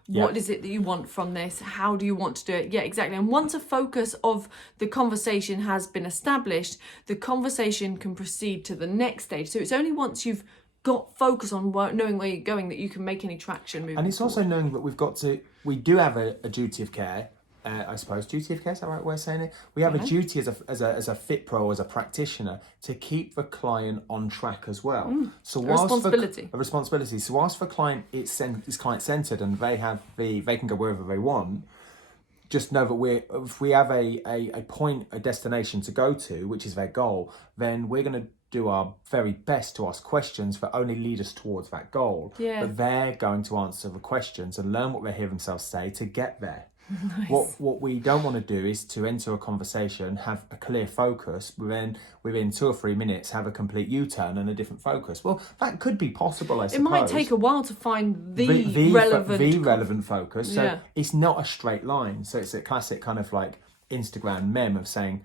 What is it that you want from this? How do you want to do it? Yeah, exactly. And once a focus of the conversation has been established, the conversation can proceed to the next stage. So it's only once you've got focus on knowing where you're going that you can make any traction moving And it's forward. also knowing that we do have a duty of care. I suppose duty of care, is that the right way of saying it? We have a duty as a FITPRO, as a practitioner, to keep the client on track as well. So whilst a responsibility. So whilst for client it's client centered and they can go wherever they want, just know that if we have a destination to go to, which is their goal, then we're going to do our very best to ask questions that only lead us towards that goal. Yeah. But they're going to answer the questions and learn what they hear themselves say to get there. Nice. What we don't want to do is to enter a conversation, have a clear focus, within 2 or 3 minutes have a complete U-turn and a different focus. Well, that could be possible, I suppose. It might take a while to find the relevant focus. So it's not a straight line. So it's a classic kind of like Instagram meme of saying,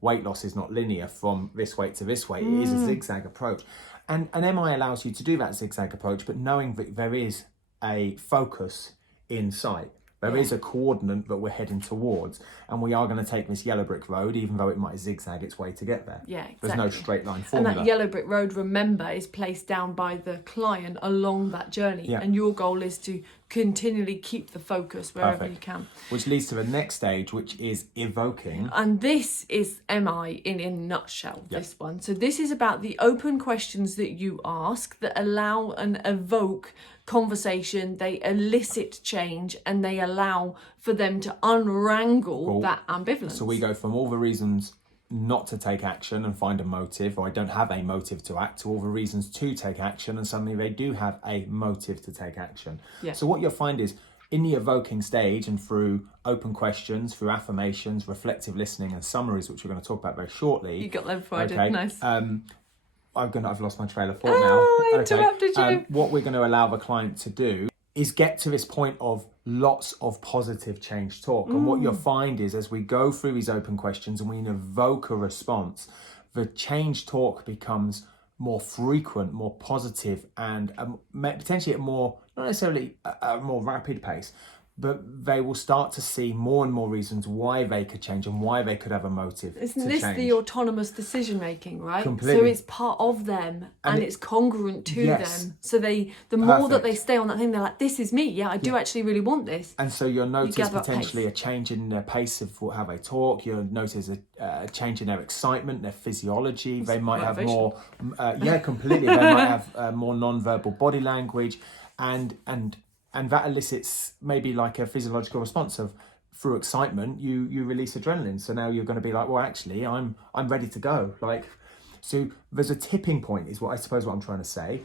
weight loss is not linear from this weight to this weight. It is a zigzag approach. And MI allows you to do that zigzag approach, but knowing that there is a focus in sight. There is a coordinate that we're heading towards, and we are going to take this yellow brick road, even though it might zigzag its way to get there. Yeah, exactly. There's no straight line formula. And that yellow brick road, remember, is placed down by the client along that journey. Yeah. And your goal is to continually keep the focus wherever you can. Which leads to the next stage, which is evoking. And this is MI in a nutshell, this one. So this is about the open questions that you ask that allow and evoke conversation, they elicit change, and they allow for them to unwrangle that ambivalence. So we go from all the reasons not to take action and find a motive, or I don't have a motive to act, to all the reasons to take action, and suddenly they do have a motive to take action. Yeah. So what you'll find is in the evoking stage, and through open questions, through affirmations, reflective listening, and summaries, which we're going to talk about very shortly. You got them before I did, nice. I've lost my trail of thought now. I interrupted you. What we're going to allow the client to do is get to this point of lots of positive change talk. And what you'll find is as we go through these open questions and we evoke a response, the change talk becomes more frequent, more positive, and potentially at more, not necessarily a more rapid pace, but they will start to see more and more reasons why they could change and why they could have a motive. Isn't this change. The autonomous decision making, right? Completely. So it's part of them and it's congruent to them. So the more that they stay on that thing, they're like, this is me. Yeah, I do actually really want this. And so you'll notice potentially a change in their pace of how they talk. You'll notice a change in their excitement, their physiology. They might have more, completely. They might have more non-verbal body language, and that elicits maybe like a physiological response of, through excitement, you release adrenaline. So now you're going to be like, well, actually, I'm ready to go. So there's a tipping point, is what I'm trying to say.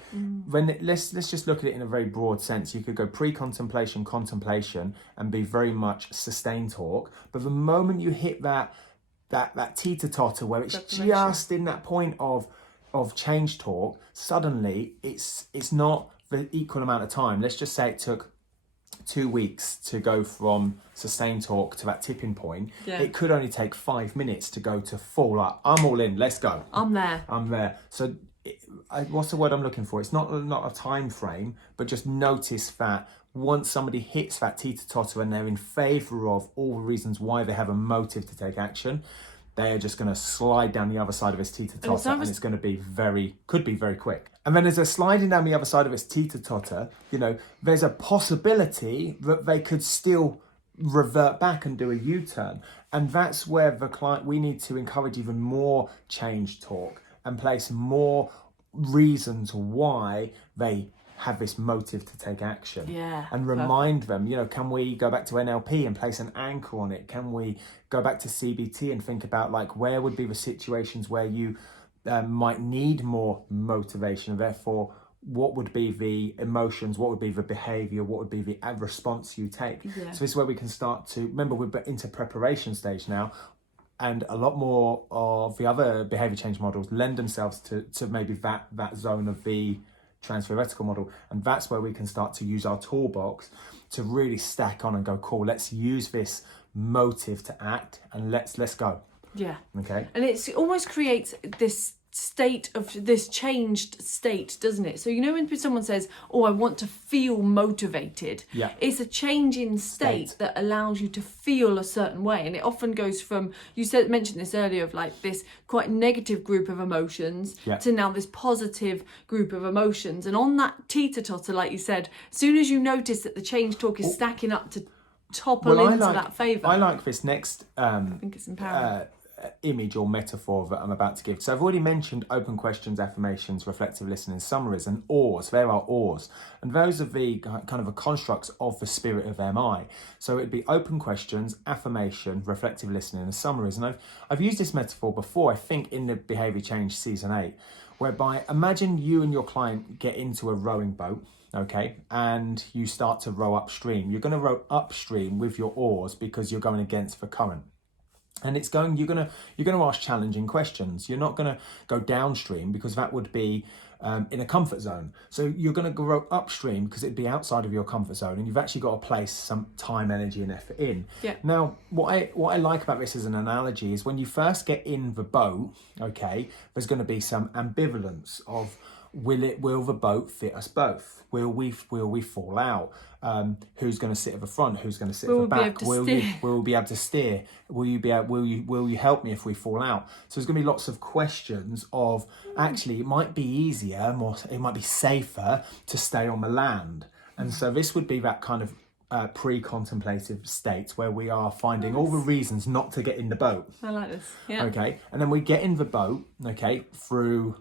When let's just look at it in a very broad sense. You could go pre-contemplation, contemplation, and be very much sustained talk. But the moment you hit that teeter-totter where it's just in that point of change talk, suddenly it's not the equal amount of time. Let's just say it took 2 weeks to go from sustained talk to that tipping point. It could only take 5 minutes to go to full up. I'm all in, let's go. I'm there. So what's the word I'm looking for? It's not a time frame, but just notice that once somebody hits that teeter-totter and they're in favour of all the reasons why they have a motive to take action, they are just going to slide down the other side of its teeter-totter, and it's going to be could be very quick. And then as they're sliding down the other side of its teeter-totter, there's a possibility that they could still revert back and do a U-turn. And that's where we need to encourage even more change talk and place more reasons why they have this motive to take action. And remind them, can we go back to NLP and place an anchor on it? Can we go back to CBT and think about where would be the situations where you might need more motivation, therefore what would be the emotions, what would be the behaviour, what would be the response you take. So this is where we can start to, remember we're into preparation stage now, and a lot more of the other behaviour change models lend themselves to maybe that zone of the transtheoretical model, and that's where we can start to use our toolbox to really stack on and go, cool, let's use this motive to act, and let's go. Okay. And it almost creates this state of this changed state, doesn't it? So when someone says, oh, I want to feel motivated, it's a change in state that allows you to feel a certain way. And it often goes from, mentioned this earlier, of this quite negative group of emotions to now this positive group of emotions. And on that teeter-totter, like you said, as soon as you notice that the change talk is stacking up to topple into that favour. I like this next I think it's empowering. Image or metaphor that I'm about to give. So I've already mentioned open questions, affirmations, reflective listening, summaries, and OARS. There are OARS, and those are the kind of a constructs of the spirit of MI. So it'd be open questions, affirmation, reflective listening, and summaries. And I've used this metaphor before, I think in the Behaviour Change Season 8, whereby imagine you and your client get into a rowing boat, okay, and you start to row upstream. You're going to row upstream with your oars because you're going against the current. And you're gonna ask challenging questions. You're not gonna go downstream because that would be in a comfort zone. So you're gonna go upstream because it'd be outside of your comfort zone, and you've actually got to place some time, energy, and effort in. Now, what I like about this as an analogy is when you first get in the boat, okay, there's going to be some ambivalence of will the boat fit us both? Will we fall out? Who's going to sit at the front? Who's going to sit at the back? Will we be able to steer? Will you help me if we fall out? So there's going to be lots of questions of, actually, it might be easier, it might be safer to stay on the land. And so this would be that kind of pre-contemplative state where we are finding all the reasons not to get in the boat. I like this. Okay, and then we get in the boat, okay, through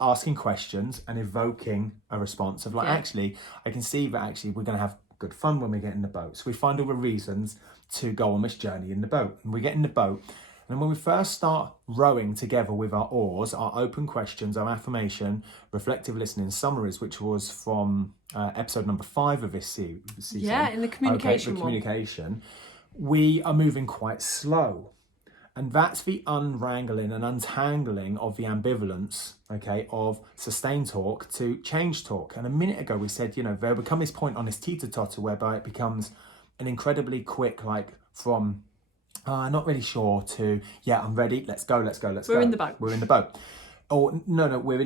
asking questions and evoking a response of actually, I can see that actually we're going to have good fun when we get in the boat. So we find all the reasons to go on this journey in the boat. And we get in the boat, and then when we first start rowing together with our oars, our open questions, our affirmation, reflective listening, summaries, which was from episode number 5 of this season. In the communication communication, we are moving quite slow. And that's the unwrangling and untangling of the ambivalence, okay, of sustained talk to change talk. And a minute ago we said, there will become this point on this teeter-totter whereby it becomes an incredibly quick, from not really sure to, I'm ready, let's go. We're in the boat. We're in the boat. Or no, we're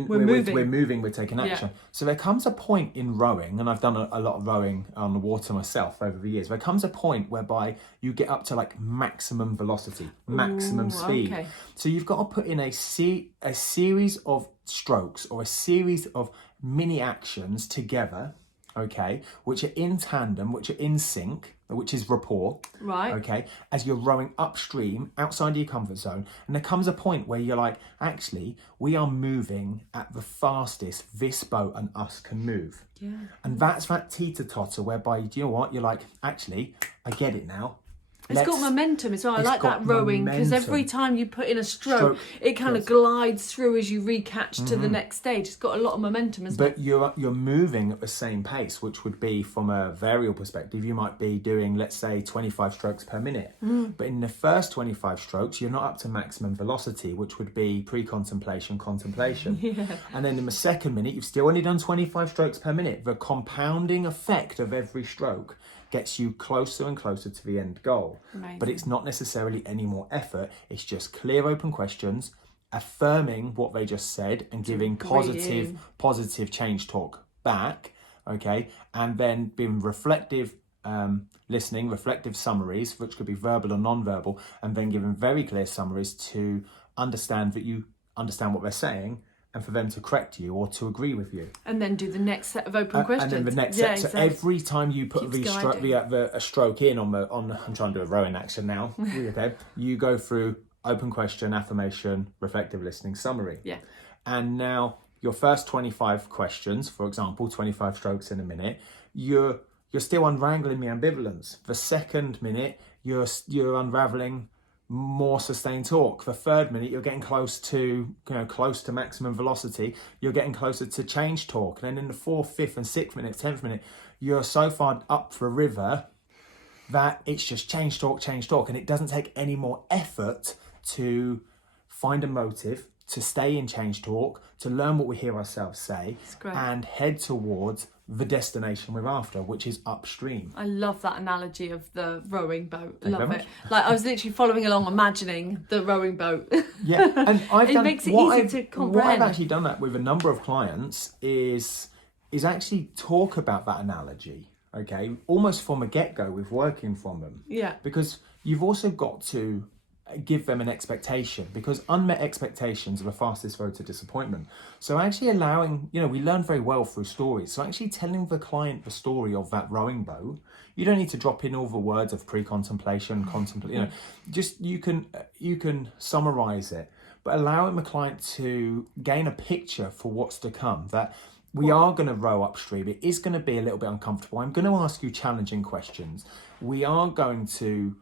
moving, we're taking action. So there comes a point in rowing, and I've done a lot of rowing on the water myself over the years. There comes a point whereby you get up to maximum velocity, maximum speed. Okay. So you've got to put in a series of strokes or a series of mini actions together, okay, which are in tandem, which are in sync, which is rapport, right? Okay, as you're rowing upstream outside of your comfort zone, and there comes a point where you're like, actually, we are moving at the fastest this boat and us can move. And that's that teeter-totter whereby, you know what, you're like, actually, I get it now. It's got momentum as well. I like that rowing, because every time you put in a stroke it kind of glides through as you recatch to the next stage. It's got a lot of momentum as well. But you're moving at the same pace, which would be, from a variable perspective, you might be doing, let's say, 25 strokes per minute. But in the first 25 strokes, you're not up to maximum velocity, which would be pre-contemplation, contemplation. And then in the second minute, you've still only done 25 strokes per minute. The compounding effect of every stroke gets you closer and closer to the end goal. Amazing. But it's not necessarily any more effort. It's just clear, open questions, affirming what they just said and giving positive change talk back, okay, and then being reflective listening, reflective summaries, which could be verbal or non-verbal, and then giving very clear summaries to understand that you understand what they're saying, and for them to correct you or to agree with you. And then do the next set of open questions. And then the next set. So every time you put a stroke in on I'm trying to do a rowing action now. Okay. You go through open question, affirmation, reflective listening, summary. Yeah. And now your first 25 questions, for example, 25 strokes in a minute, you're still unwrangling the ambivalence. The second minute, you're unraveling more sustained talk. The third minute, you're getting close to maximum velocity. You're getting closer to change talk. And then in the 4th, 5th and 6th minute, 10th minute, you're so far up the river that it's just change talk. And it doesn't take any more effort to find a motive, to stay in change talk, to learn what we hear ourselves say, and head towards the destination we're after, which is upstream. I love that analogy of the rowing boat. Love it. Like, I was literally following along, imagining the rowing boat. Yeah, and it makes it easy to comprehend. What I've actually done that with a number of clients is actually talk about that analogy, okay, almost from a get-go with working from them. Yeah. Because you've also got to give them an expectation, because unmet expectations are the fastest road to disappointment. So actually allowing, we learn very well through stories. So actually telling the client the story of that rowing boat, you don't need to drop in all the words of pre-contemplation, contemplate, just you can summarize it, but allowing the client to gain a picture for what's to come, that we are going to row upstream. It is going to be a little bit uncomfortable. I'm going to ask you challenging questions. We are going to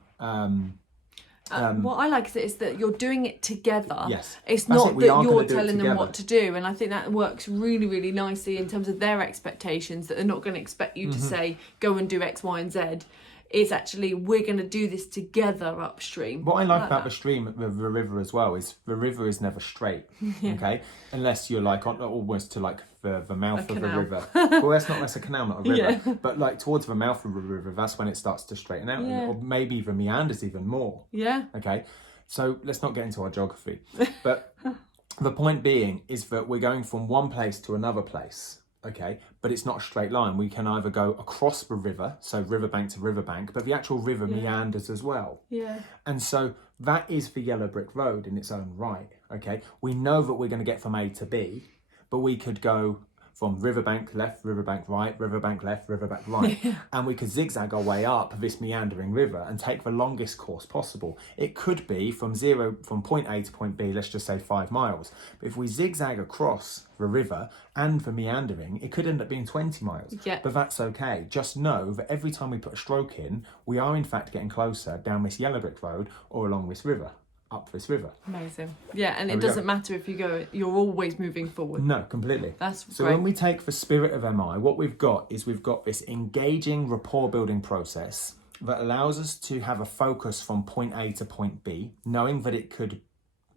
what I like is that you're doing it together. Yes. It's not that you're telling them what to do. And I think that works really, really nicely in terms of their expectations, that they're not going to expect you to say, go and do X, Y, and Z. It's actually, we're going to do this together upstream. What I like about the stream, the river as well, is the river is never straight, okay? Unless you're like almost to like the mouth of the river. Well, that's a canal, not a river. Yeah. But like towards the mouth of the river, that's when it starts to straighten out. Or maybe even meanders even more. Yeah. Okay, so let's not get into our geography. But the point being is that we're going from one place to another place. Okay, but it's not a straight line. We can either go across the river, so riverbank to riverbank, but the actual river meanders as well. Yeah. And so that is the yellow brick road in its own right. Okay, we know that we're going to get from A to B, but we could go from riverbank left, riverbank right, riverbank left, riverbank right. And we could zigzag our way up this meandering river and take the longest course possible. It could be from point A to point B, let's just say 5 miles. But if we zigzag across the river and the meandering, it could end up being 20 miles. Yeah. But that's okay. Just know that every time we put a stroke in, we are in fact getting closer down this yellow brick road or along this river. Up this river. Amazing. Yeah, and it doesn't matter if you go, you're always moving forward. No, completely. That's so great. When we take the spirit of MI, what we've got this engaging rapport building process that allows us to have a focus from point A to point B, knowing that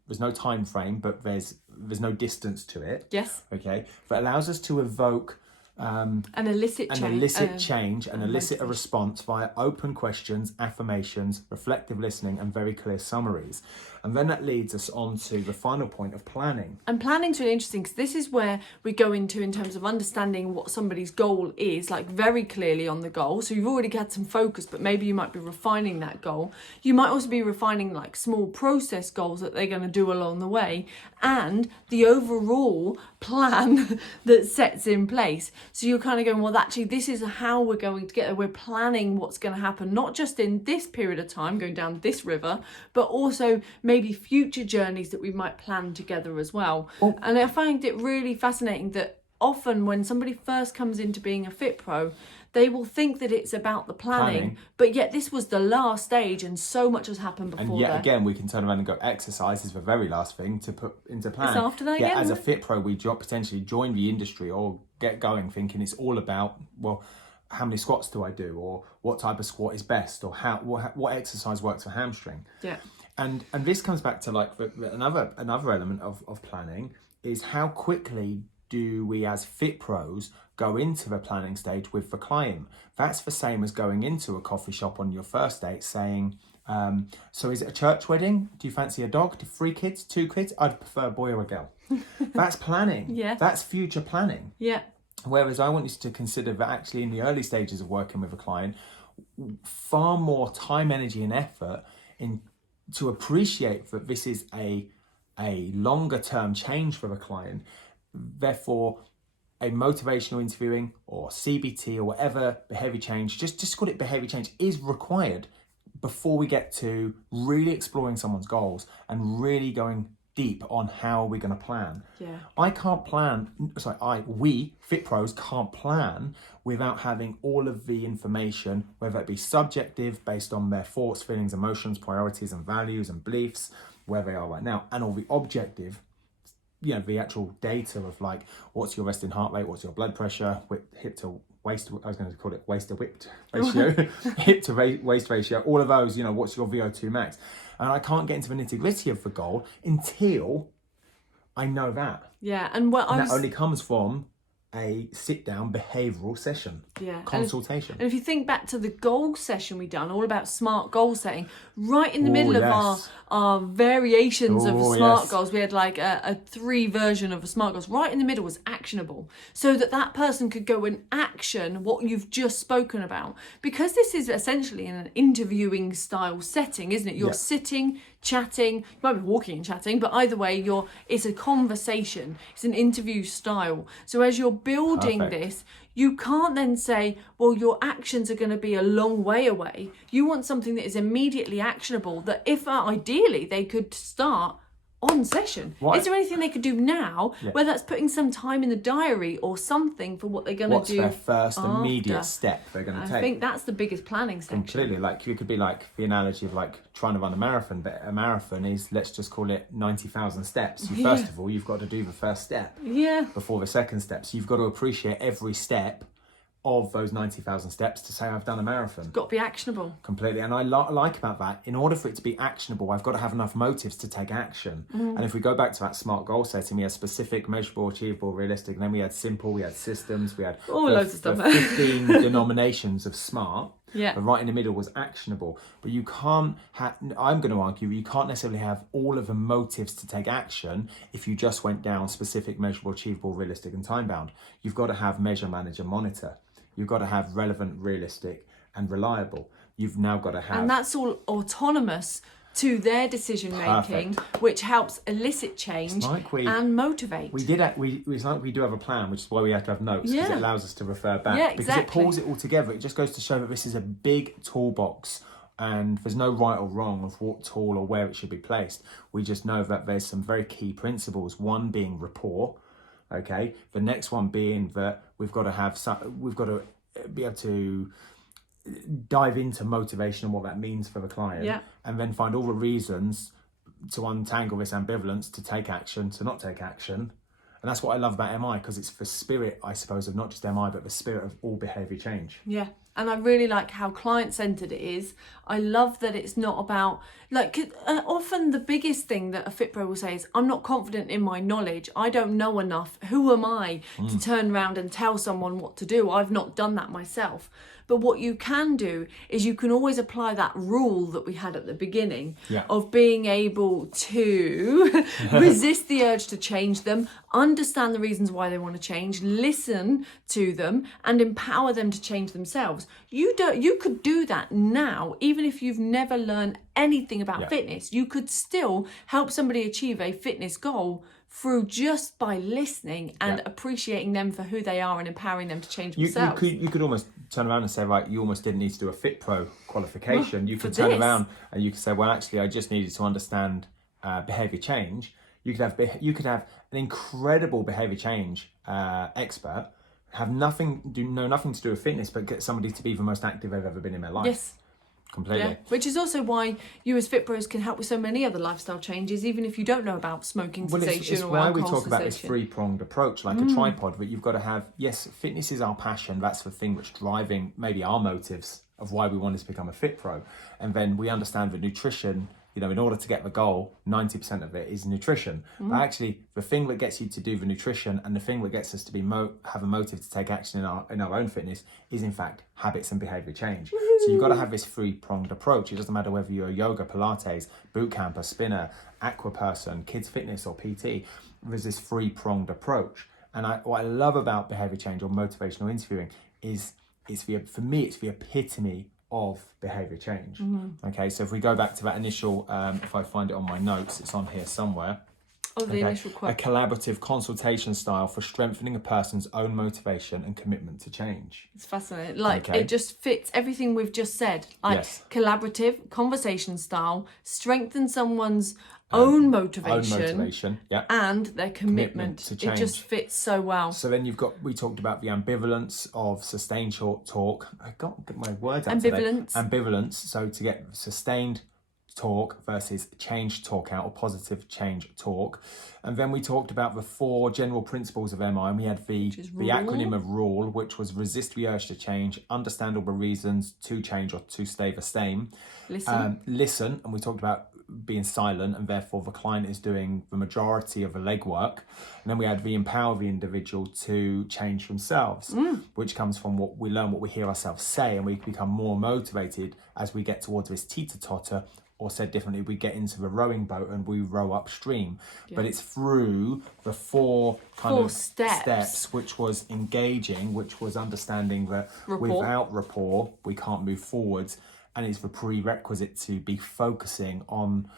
there's no time frame, but there's no distance to it. Yes. Okay. That allows us to evoke an elicit change and elicit a response via open questions, affirmations, reflective listening, and very clear summaries. And then that leads us on to the final point of planning. And planning's really interesting, because this is where we go into in terms of understanding what somebody's goal is, like very clearly on the goal. So you've already had some focus, but maybe you might be refining that goal. You might also be refining like small process goals that they're going to do along the way, and the overall plan that sets in place. So you're kind of going, well, actually, this is how we're going to get there. We're planning what's going to happen, not just in this period of time going down this river, but also maybe future journeys that we might plan together as well. Oh. And I find it really fascinating that often when somebody first comes into being a FITPRO, they will think that it's about the planning, but yet this was the last stage and so much has happened before. And yet again, we can turn around and go, exercise is the very last thing to put into plan. It's after that again. As a FITPRO, we potentially join the industry or get going thinking it's all about, well, how many squats do I do, or what type of squat is best, or what exercise works for hamstring. Yeah. And this comes back to like another element of planning is how quickly do we as FITPROs go into the planning stage with the client. That's the same as going into a coffee shop on your first date saying, So is it a church wedding? Do you fancy a dog? 3 kids, 2 kids? I'd prefer a boy or a girl. That's planning. Yeah. That's future planning. Yeah. Whereas I want you to consider that actually in the early stages of working with a client, far more time, energy and effort to appreciate that this is a longer term change for the client. Therefore, a motivational interviewing or CBT or whatever behavior change, just call it behavior change, is required before we get to really exploring someone's goals and really going deep on how we're going to plan. Yeah. We FITPROs can't plan without having all of the information, whether it be subjective based on their thoughts, feelings, emotions, priorities and values and beliefs, where they are right now, and all the objective, the actual data of like, what's your resting heart rate, what's your blood pressure, hip to waist, I was going to call it waist to whip ratio, hip to waist ratio, all of those, what's your VO2 max. And I can't get into the nitty gritty of the goal until I know that. Yeah, and that only comes from a sit-down behavioural session, consultation. And if you think back to the goal session we done, all about smart goal setting, right in the middle of our variations of smart goals, we had like a 3 version of a smart goals. Right in the middle was actionable, so that person could go and action what you've just spoken about. Because this is essentially in an interviewing style setting, isn't it? You're sitting, chatting, you might be walking and chatting, but either way, it's a conversation. It's an interview style. So as you're building this, you can't then say, well, your actions are going to be a long way away. You want something that is immediately actionable, that if ideally they could start on session. Is there anything they could do now, whether that's putting some time in the diary or something for what they're going to do? What's their first immediate step they're going to take? I think that's the biggest planning section. Completely. Like, you could be like the analogy of like trying to run a marathon, but a marathon is, let's just call it 90,000 steps. First of all, you've got to do the first step before the second step. So you've got to appreciate every step of those 90,000 steps to say I've done a marathon. It's got to be actionable. Completely. And I like about that, in order for it to be actionable, I've got to have enough motives to take action. And if we go back to that SMART goal setting, we had specific, measurable, achievable, realistic, and then we had simple, we had systems, we had loads of stuff. 15 denominations of SMART. Yeah. But right in the middle was actionable. But you can't I'm going to argue, you can't necessarily have all of the motives to take action if you just went down specific, measurable, achievable, realistic, and time bound. You've got to have measure, manage, and monitor. You've got to have relevant, realistic, and reliable. You've now got to have... And that's all autonomous to their decision making, which helps elicit change and motivate. It's like we do have a plan, which is why we have to have notes, because it allows us to refer back. Yeah, because it pulls it all together. It just goes to show that this is a big toolbox, and there's no right or wrong of what tool or where it should be placed. We just know that there's some very key principles. One being rapport. Okay. The next one being that we've got to be able to dive into motivation and what that means for the client, and then find all the reasons to untangle this ambivalence, to take action, to not take action. And that's what I love about MI, because it's the spirit, I suppose, of not just MI, but the spirit of all behaviour change. Yeah. And I really like how client-centred it is. I love that it's not about, often the biggest thing that a FITPRO will say is, I'm not confident in my knowledge. I don't know enough. Who am I to turn around and tell someone what to do? I've not done that myself. But what you can do is you can always apply that rule that we had at the beginning of being able to resist the urge to change them, understand the reasons why they want to change, listen to them, and empower them to change themselves. You could do that now, even if you've never learned anything about fitness. You could still help somebody achieve a fitness goal through just by listening and appreciating them for who they are and empowering them to change themselves. You could almost turn around and say, right, you almost didn't need to do a FITPRO qualification. You could turn around and you could say, well, actually, I just needed to understand behaviour change. You could have an incredible behaviour change expert, know nothing to do with fitness, but get somebody to be the most active they've ever been in their life. Yes. Completely. Yeah. Which is also why you as FITPROs can help with so many other lifestyle changes, even if you don't know about smoking cessation or alcohol cessation. It's why we talk about this three-pronged approach, like a tripod, but you've got to have, yes, fitness is our passion. That's the thing that's driving maybe our motives of why we wanted to become a FITPRO. And then we understand that nutrition you know, in order to get the goal, 90% of it is nutrition. But actually, the thing that gets you to do the nutrition and the thing that gets us to be have a motive to take action in our own fitness is, in fact, habits and behaviour change. So you've got to have this three-pronged approach. It doesn't matter whether you're a yoga, Pilates, boot camper, spinner, aqua person, kids fitness or PT. There's this three-pronged approach. And what I love about behaviour change or motivational interviewing is for me, it's the epitome of behaviour change. Okay, so if we go back to that initial, if I find it on my notes, it's on here somewhere. Oh, the initial quote. A collaborative consultation style for strengthening a person's own motivation and commitment to change. It's fascinating. Like, it just fits everything we've just said. Like, collaborative conversation style, strengthen someone's own motivation, and their commitment to change. It just fits so well. So then we talked about the ambivalence of sustained short talk. I got my words out today. Ambivalence. So to get sustained talk versus change talk out, or positive change talk. And then we talked about the 4 general principles of MI, and we had the acronym of RULE, which was resist the urge to change, understand all the reasons to change or to stay the same. Listen, and we talked about being silent, and therefore the client is doing the majority of the legwork. And then we had the empower the individual to change themselves, which comes from what we learn, what we hear ourselves say, and we become more motivated as we get towards this teeter-totter, or said differently, we get into the rowing boat and we row upstream. But it's through the 4 steps, which was engaging, which was understanding that without rapport, we can't move forwards. And it's the prerequisite to be focusing on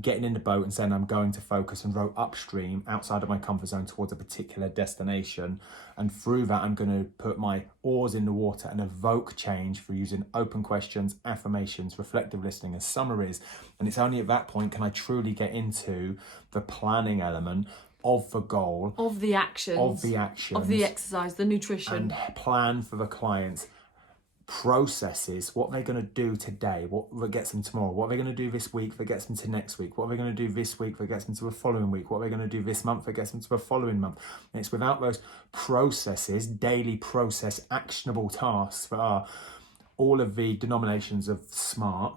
getting in the boat and saying, I'm going to focus and row upstream outside of my comfort zone towards a particular destination. And through that, I'm going to put my oars in the water and evoke change through using open questions, affirmations, reflective listening, and summaries. And it's only at that point can I truly get into the planning element of the goal, of the actions, of the exercise, the nutrition, and plan for the clients. Processes, what they're going to do today, what gets them tomorrow, what they're going to do this week that gets them to next week, what they're going to do this week that gets them to the following week, what they're going to do this month that gets them to the following month. And it's without those processes, daily process, actionable tasks that are all of the denominations of SMART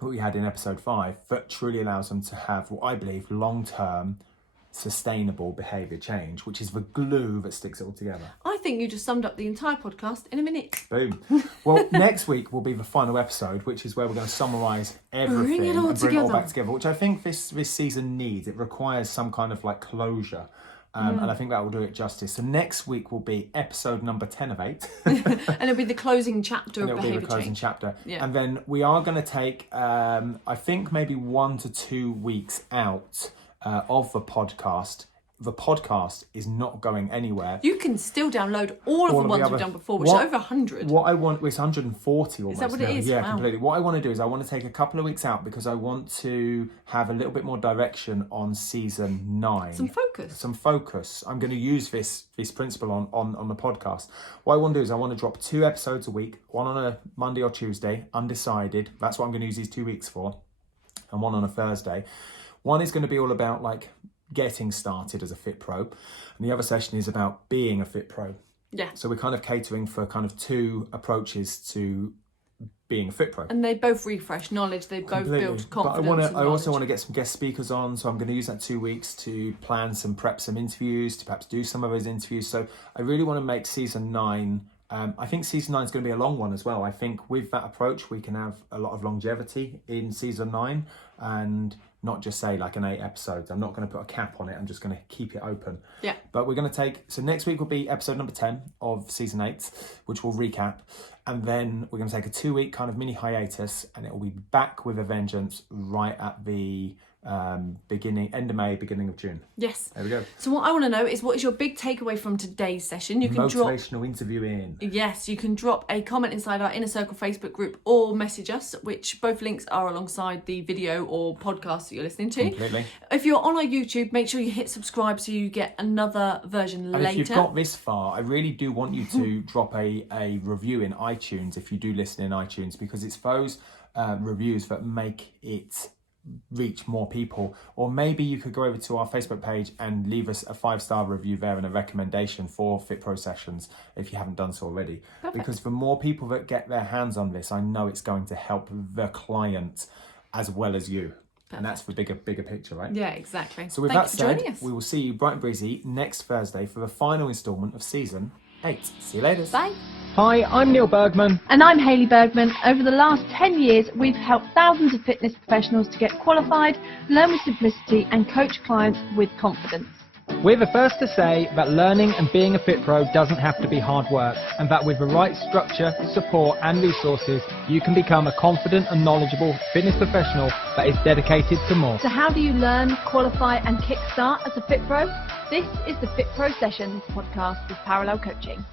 that we had in episode 5, that truly allows them to have what I believe long-term sustainable behaviour change, which is the glue that sticks it all together. I think you just summed up the entire podcast in a minute. Boom. Well, next week will be the final episode, which is where we're going to summarise everything bring it all back together, which I think this season needs. It requires some kind of like closure. And I think that will do it justice. So next week will be episode number 10 of 8. And it'll be the closing chapter of behaviour change. It'll be the closing chapter. Yeah. And then we are going to take, I think, maybe 1 to 2 weeks out of the podcast. The podcast is not going anywhere. You can still download all of the ones we've done before, which is over 100. What I want is 140 almost. Is that what it is? Yeah, wow. Completely. What I want to do is I want to take a couple of weeks out because I want to have a little bit more direction on season 9. Some focus. I'm going to use this principle on the podcast. What I want to do is I want to drop 2 episodes a week, one on a Monday or Tuesday, undecided. That's what I'm going to use these 2 weeks for, and one on a Thursday. One is going to be all about like getting started as a FITPRO, and the other session is about being a FITPRO. Yeah. So we're kind of catering for kind of 2 approaches to being a FITPRO. And they both refresh knowledge, they both build confidence. But I also want to get some guest speakers on, so I'm going to use that 2 weeks to plan prep some interviews, to perhaps do some of those interviews. So I really want to make season 9. I think season 9 is going to be a long one as well. I think with that approach, we can have a lot of longevity in season 9 and not just say like an 8 episodes. I'm not going to put a cap on it. I'm just going to keep it open. Yeah. But we're going to so next week will be episode number 10 of season 8, which will recap. And then we're going to take a 2-week kind of mini hiatus, and it will be back with a vengeance right at the end of May, beginning of June. Yes. There we go. So what I want to know is, what is your big takeaway from today's session? You can Motivational interviewing. Yes, you can drop a comment inside our Inner Circle Facebook group or message us, which both links are alongside the video or podcast that you're listening to. Completely. If you're on our YouTube, make sure you hit subscribe so you get another version later. If you've got this far, I really do want you to drop a review in iTunes if you do listen in iTunes, because it's those reviews that make it reach more people. Or maybe you could go over to our Facebook page and leave us a 5-star review there and a recommendation for FITPRO sessions if you haven't done so already. Perfect. Because the more people that get their hands on this, I know it's going to help the client as well as you. And that's the bigger picture, right? Yeah, exactly. So with that said, we will see you bright and breezy next Thursday for the final instalment of season 8. See you later. Bye. Hi, I'm Neil Bergman. And I'm Hayley Bergman. Over the last 10 years, we've helped thousands of fitness professionals to get qualified, learn with simplicity, and coach clients with confidence. We're the first to say that learning and being a FITPRO doesn't have to be hard work, and that with the right structure, support and resources, you can become a confident and knowledgeable fitness professional that is dedicated to more. So how do you learn, qualify and kickstart as a FITPRO? This is the FITPRO Session Podcast with Parallel Coaching.